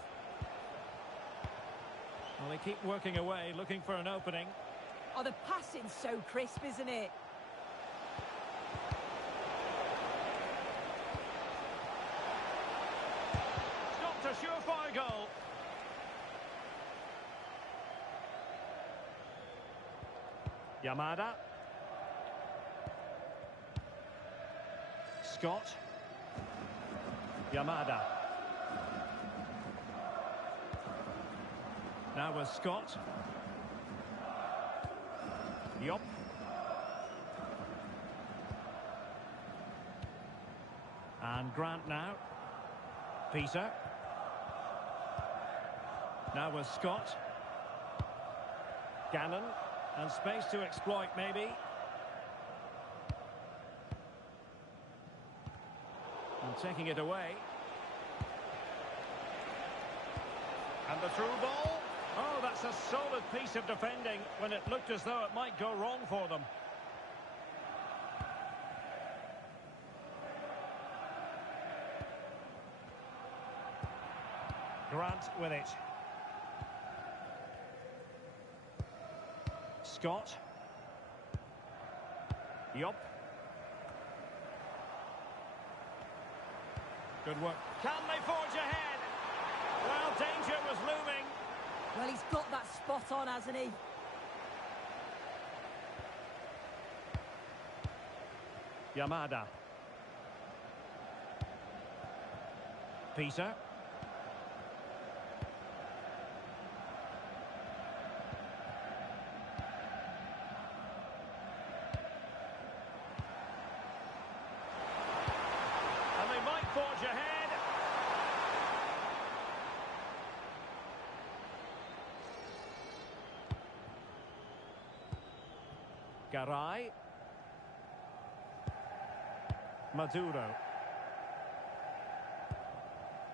Well, they keep working away, looking for an opening. Oh, the passing's so crisp, isn't it? Stopped a surefire goal. Yamada. Scott. Yamada. Now with Scott. Yop. And Grant now. Peter. Now with Scott. Gannon. And space to exploit, maybe. And taking it away. And the through ball. Oh, that's a solid piece of defending when it looked as though it might go wrong for them. Grant with it. Scott. Yop. Good work. Can they forge ahead? Well, danger was looming. Well, he's got that spot on, hasn't he? Yamada. Peter. And they might forge ahead. Garay. Maduro.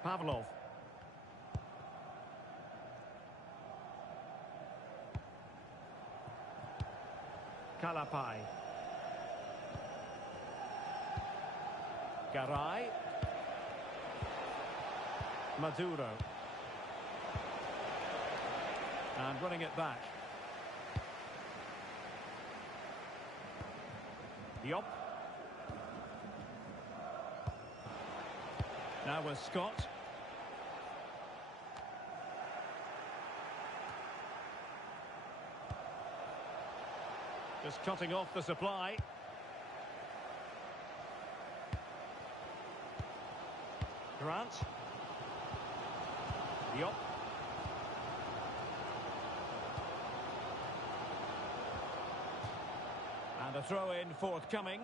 Pavlov. Kalapai. Garay. Maduro. And running it back. Yop. Now with Scott. Just cutting off the supply. Grant. Yop. And a throw-in forthcoming.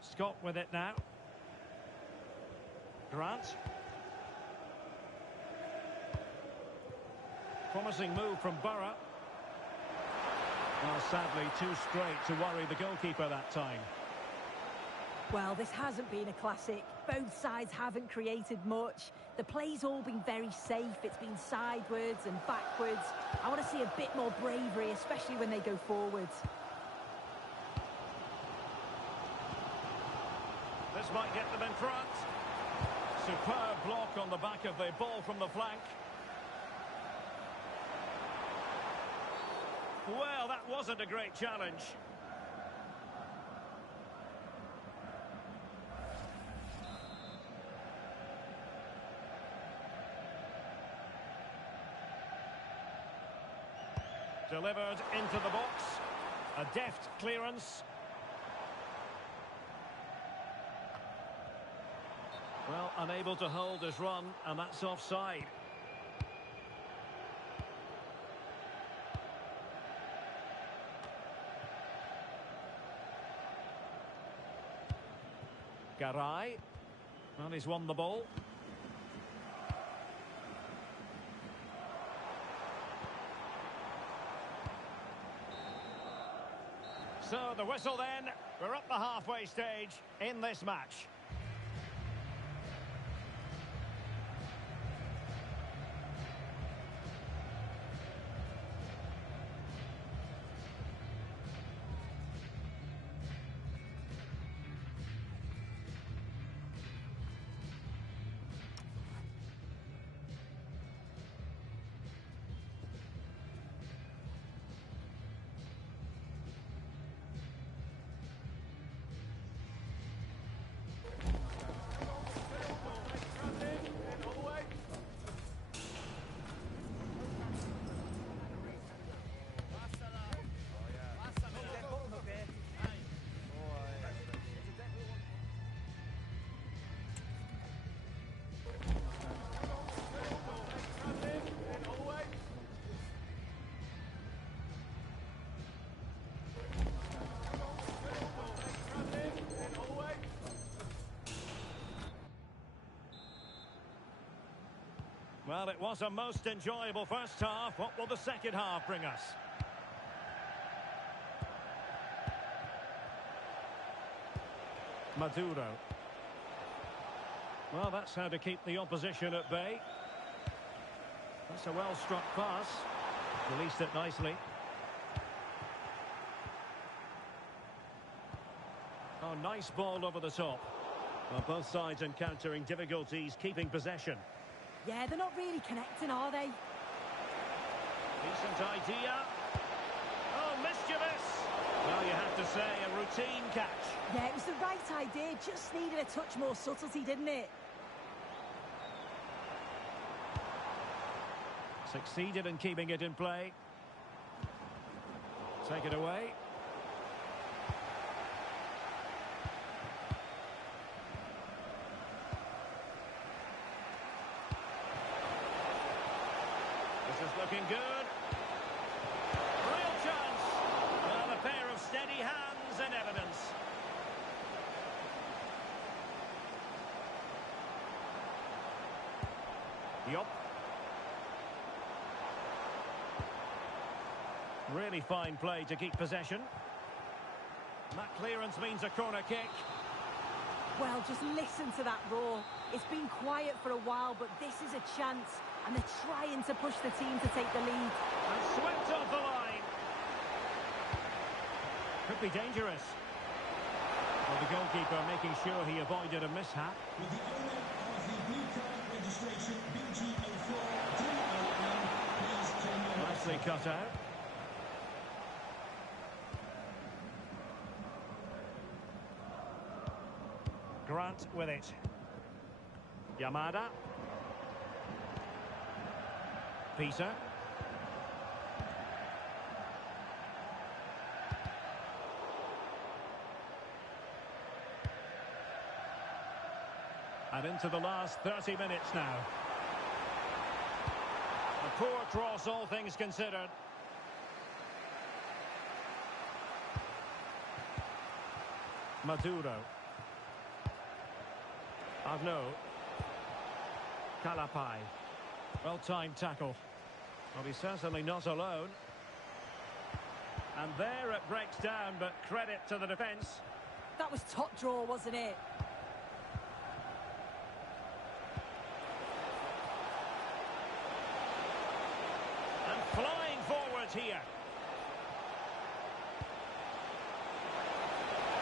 Scott with it now. Grant. Promising move from Borough. Well, sadly, too straight to worry the goalkeeper that time. Well, this hasn't been a classic. Both sides haven't created much. The play's all been very safe. It's been sidewards and backwards. I want to see a bit more bravery, especially when they go forwards. This might get them in front. Superb block on the back of the ball from the flank. Well, that wasn't a great challenge. Delivered into the box. A deft clearance. Well, unable to hold his run, and that's offside. Garay. Well, he's won the ball. So the whistle then. We're up the halfway stage in this match. Well, it was a most enjoyable first half. What will the second half bring us? Maduro. Well, that's how to keep the opposition at bay. That's a well-struck pass. Released it nicely. Oh, nice ball over the top. Well, both sides encountering difficulties keeping possession. Yeah, they're not really connecting, are they? Decent idea. Oh, mischievous. Well, you have to say, a routine catch. Yeah, it was the right idea. Just needed a touch more subtlety, didn't it? Succeeded in keeping it in play. Take it away. This is looking good. Real chance. Well, a pair of steady hands and evidence. Yup. Really fine play to keep possession. That clearance means a corner kick. Well, just listen to that roar. It's been quiet for a while, but this is a chance. And they're trying to push the team to take the lead. And swept off the line. Could be dangerous. Well, the goalkeeper making sure he avoided a mishap. With the owner of the blue card registration, BG04DON, please claim your Nicely cut out. Grant with it. Yamada. Peter. And into the last 30 minutes now. A poor cross, all things considered. Maduro. Arnaud. Calapai. Well-timed tackle. Well, he's certainly not alone. And there it breaks down, but credit to the defence. That was top draw, wasn't it? And flying forwards here.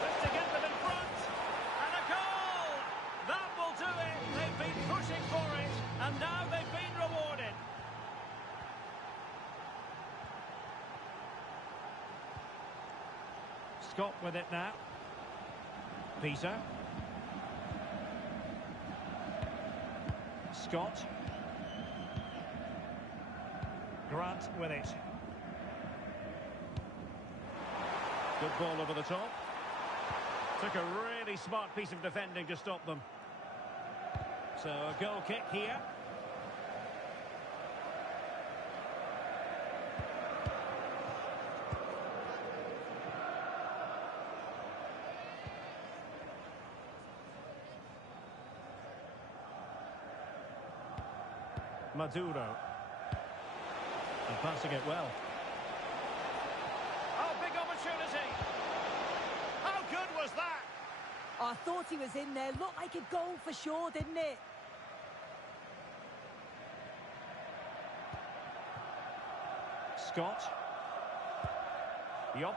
Just to get them in front. And a goal! That will do it. They've been pushing for it. And now they've been rewarded. Scott with it now. Peter. Scott. Grant with it. Good ball over the top. Took a really smart piece of defending to stop them. So a goal kick here. Maduro. And passing it well. Oh, big opportunity. How good was that? I thought he was in there. Looked like a goal for sure, didn't it? Scott. Yop.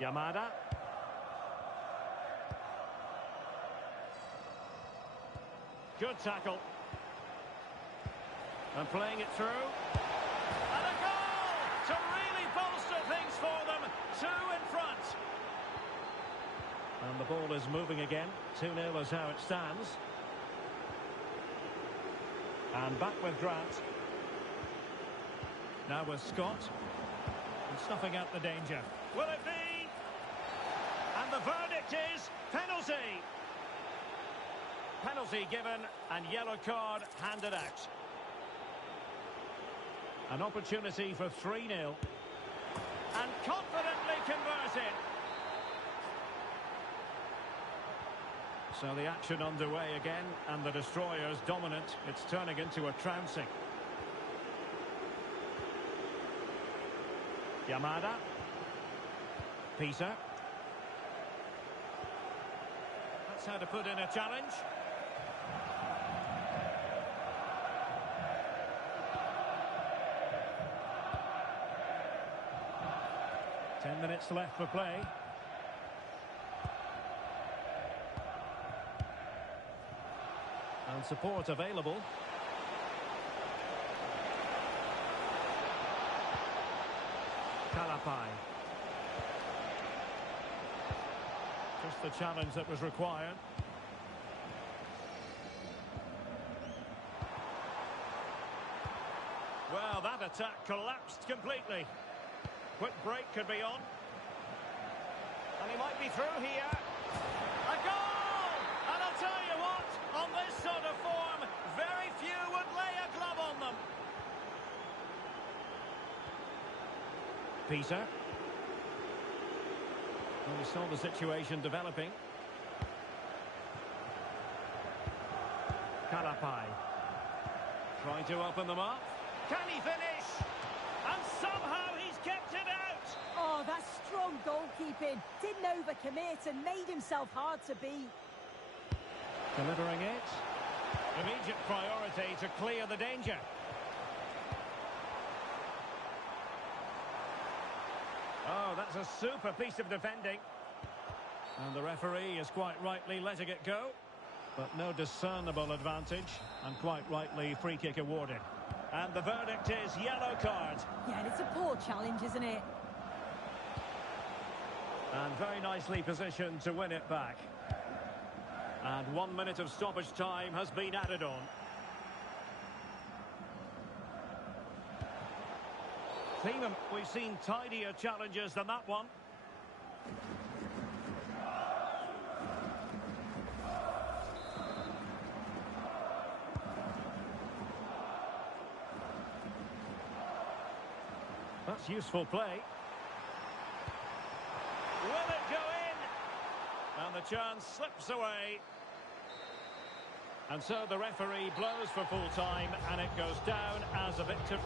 Yamada. Good tackle. And playing it through. And a goal to really bolster things for them. 2 in front. And the ball is moving again. 2-0 is how it stands. And back with Grant. Now with Scott. And snuffing out the danger. Will it be? And the verdict is penalty. Penalty given and yellow card handed out. An opportunity for 3-0. And confidently converted. So the action underway again, and the Destroyers dominant. It's turning into a trouncing. Yamada. Peter. That's how to put in a challenge. Ten minutes left for play. And support available. Kalapai. Just the challenge that was required. Well, that attack collapsed completely. Quick break could be on. And he might be through here. A goal! And I'll tell you what, on this sort of form, very few would lay a glove on them. Peter. Well, we saw the situation developing. Kalapai. Trying to open them up. Can he finish? And somehow he's kept it out. Oh, that's strong goalkeeping. Didn't overcommit and made himself hard to beat. Delivering it. Immediate priority to clear the danger. Oh, that's a super piece of defending. And the referee is quite rightly letting it go. But no discernible advantage. And quite rightly, free kick awarded. And the verdict is yellow card. Yeah, and it's a poor challenge, isn't it? And very nicely positioned to win it back. And 1 minute of stoppage time has been added on. Thielmann, we've seen tidier challenges than that one. That's useful play. Will it go in? And the chance slips away. And so the referee blows for full time, and it goes down as a victory.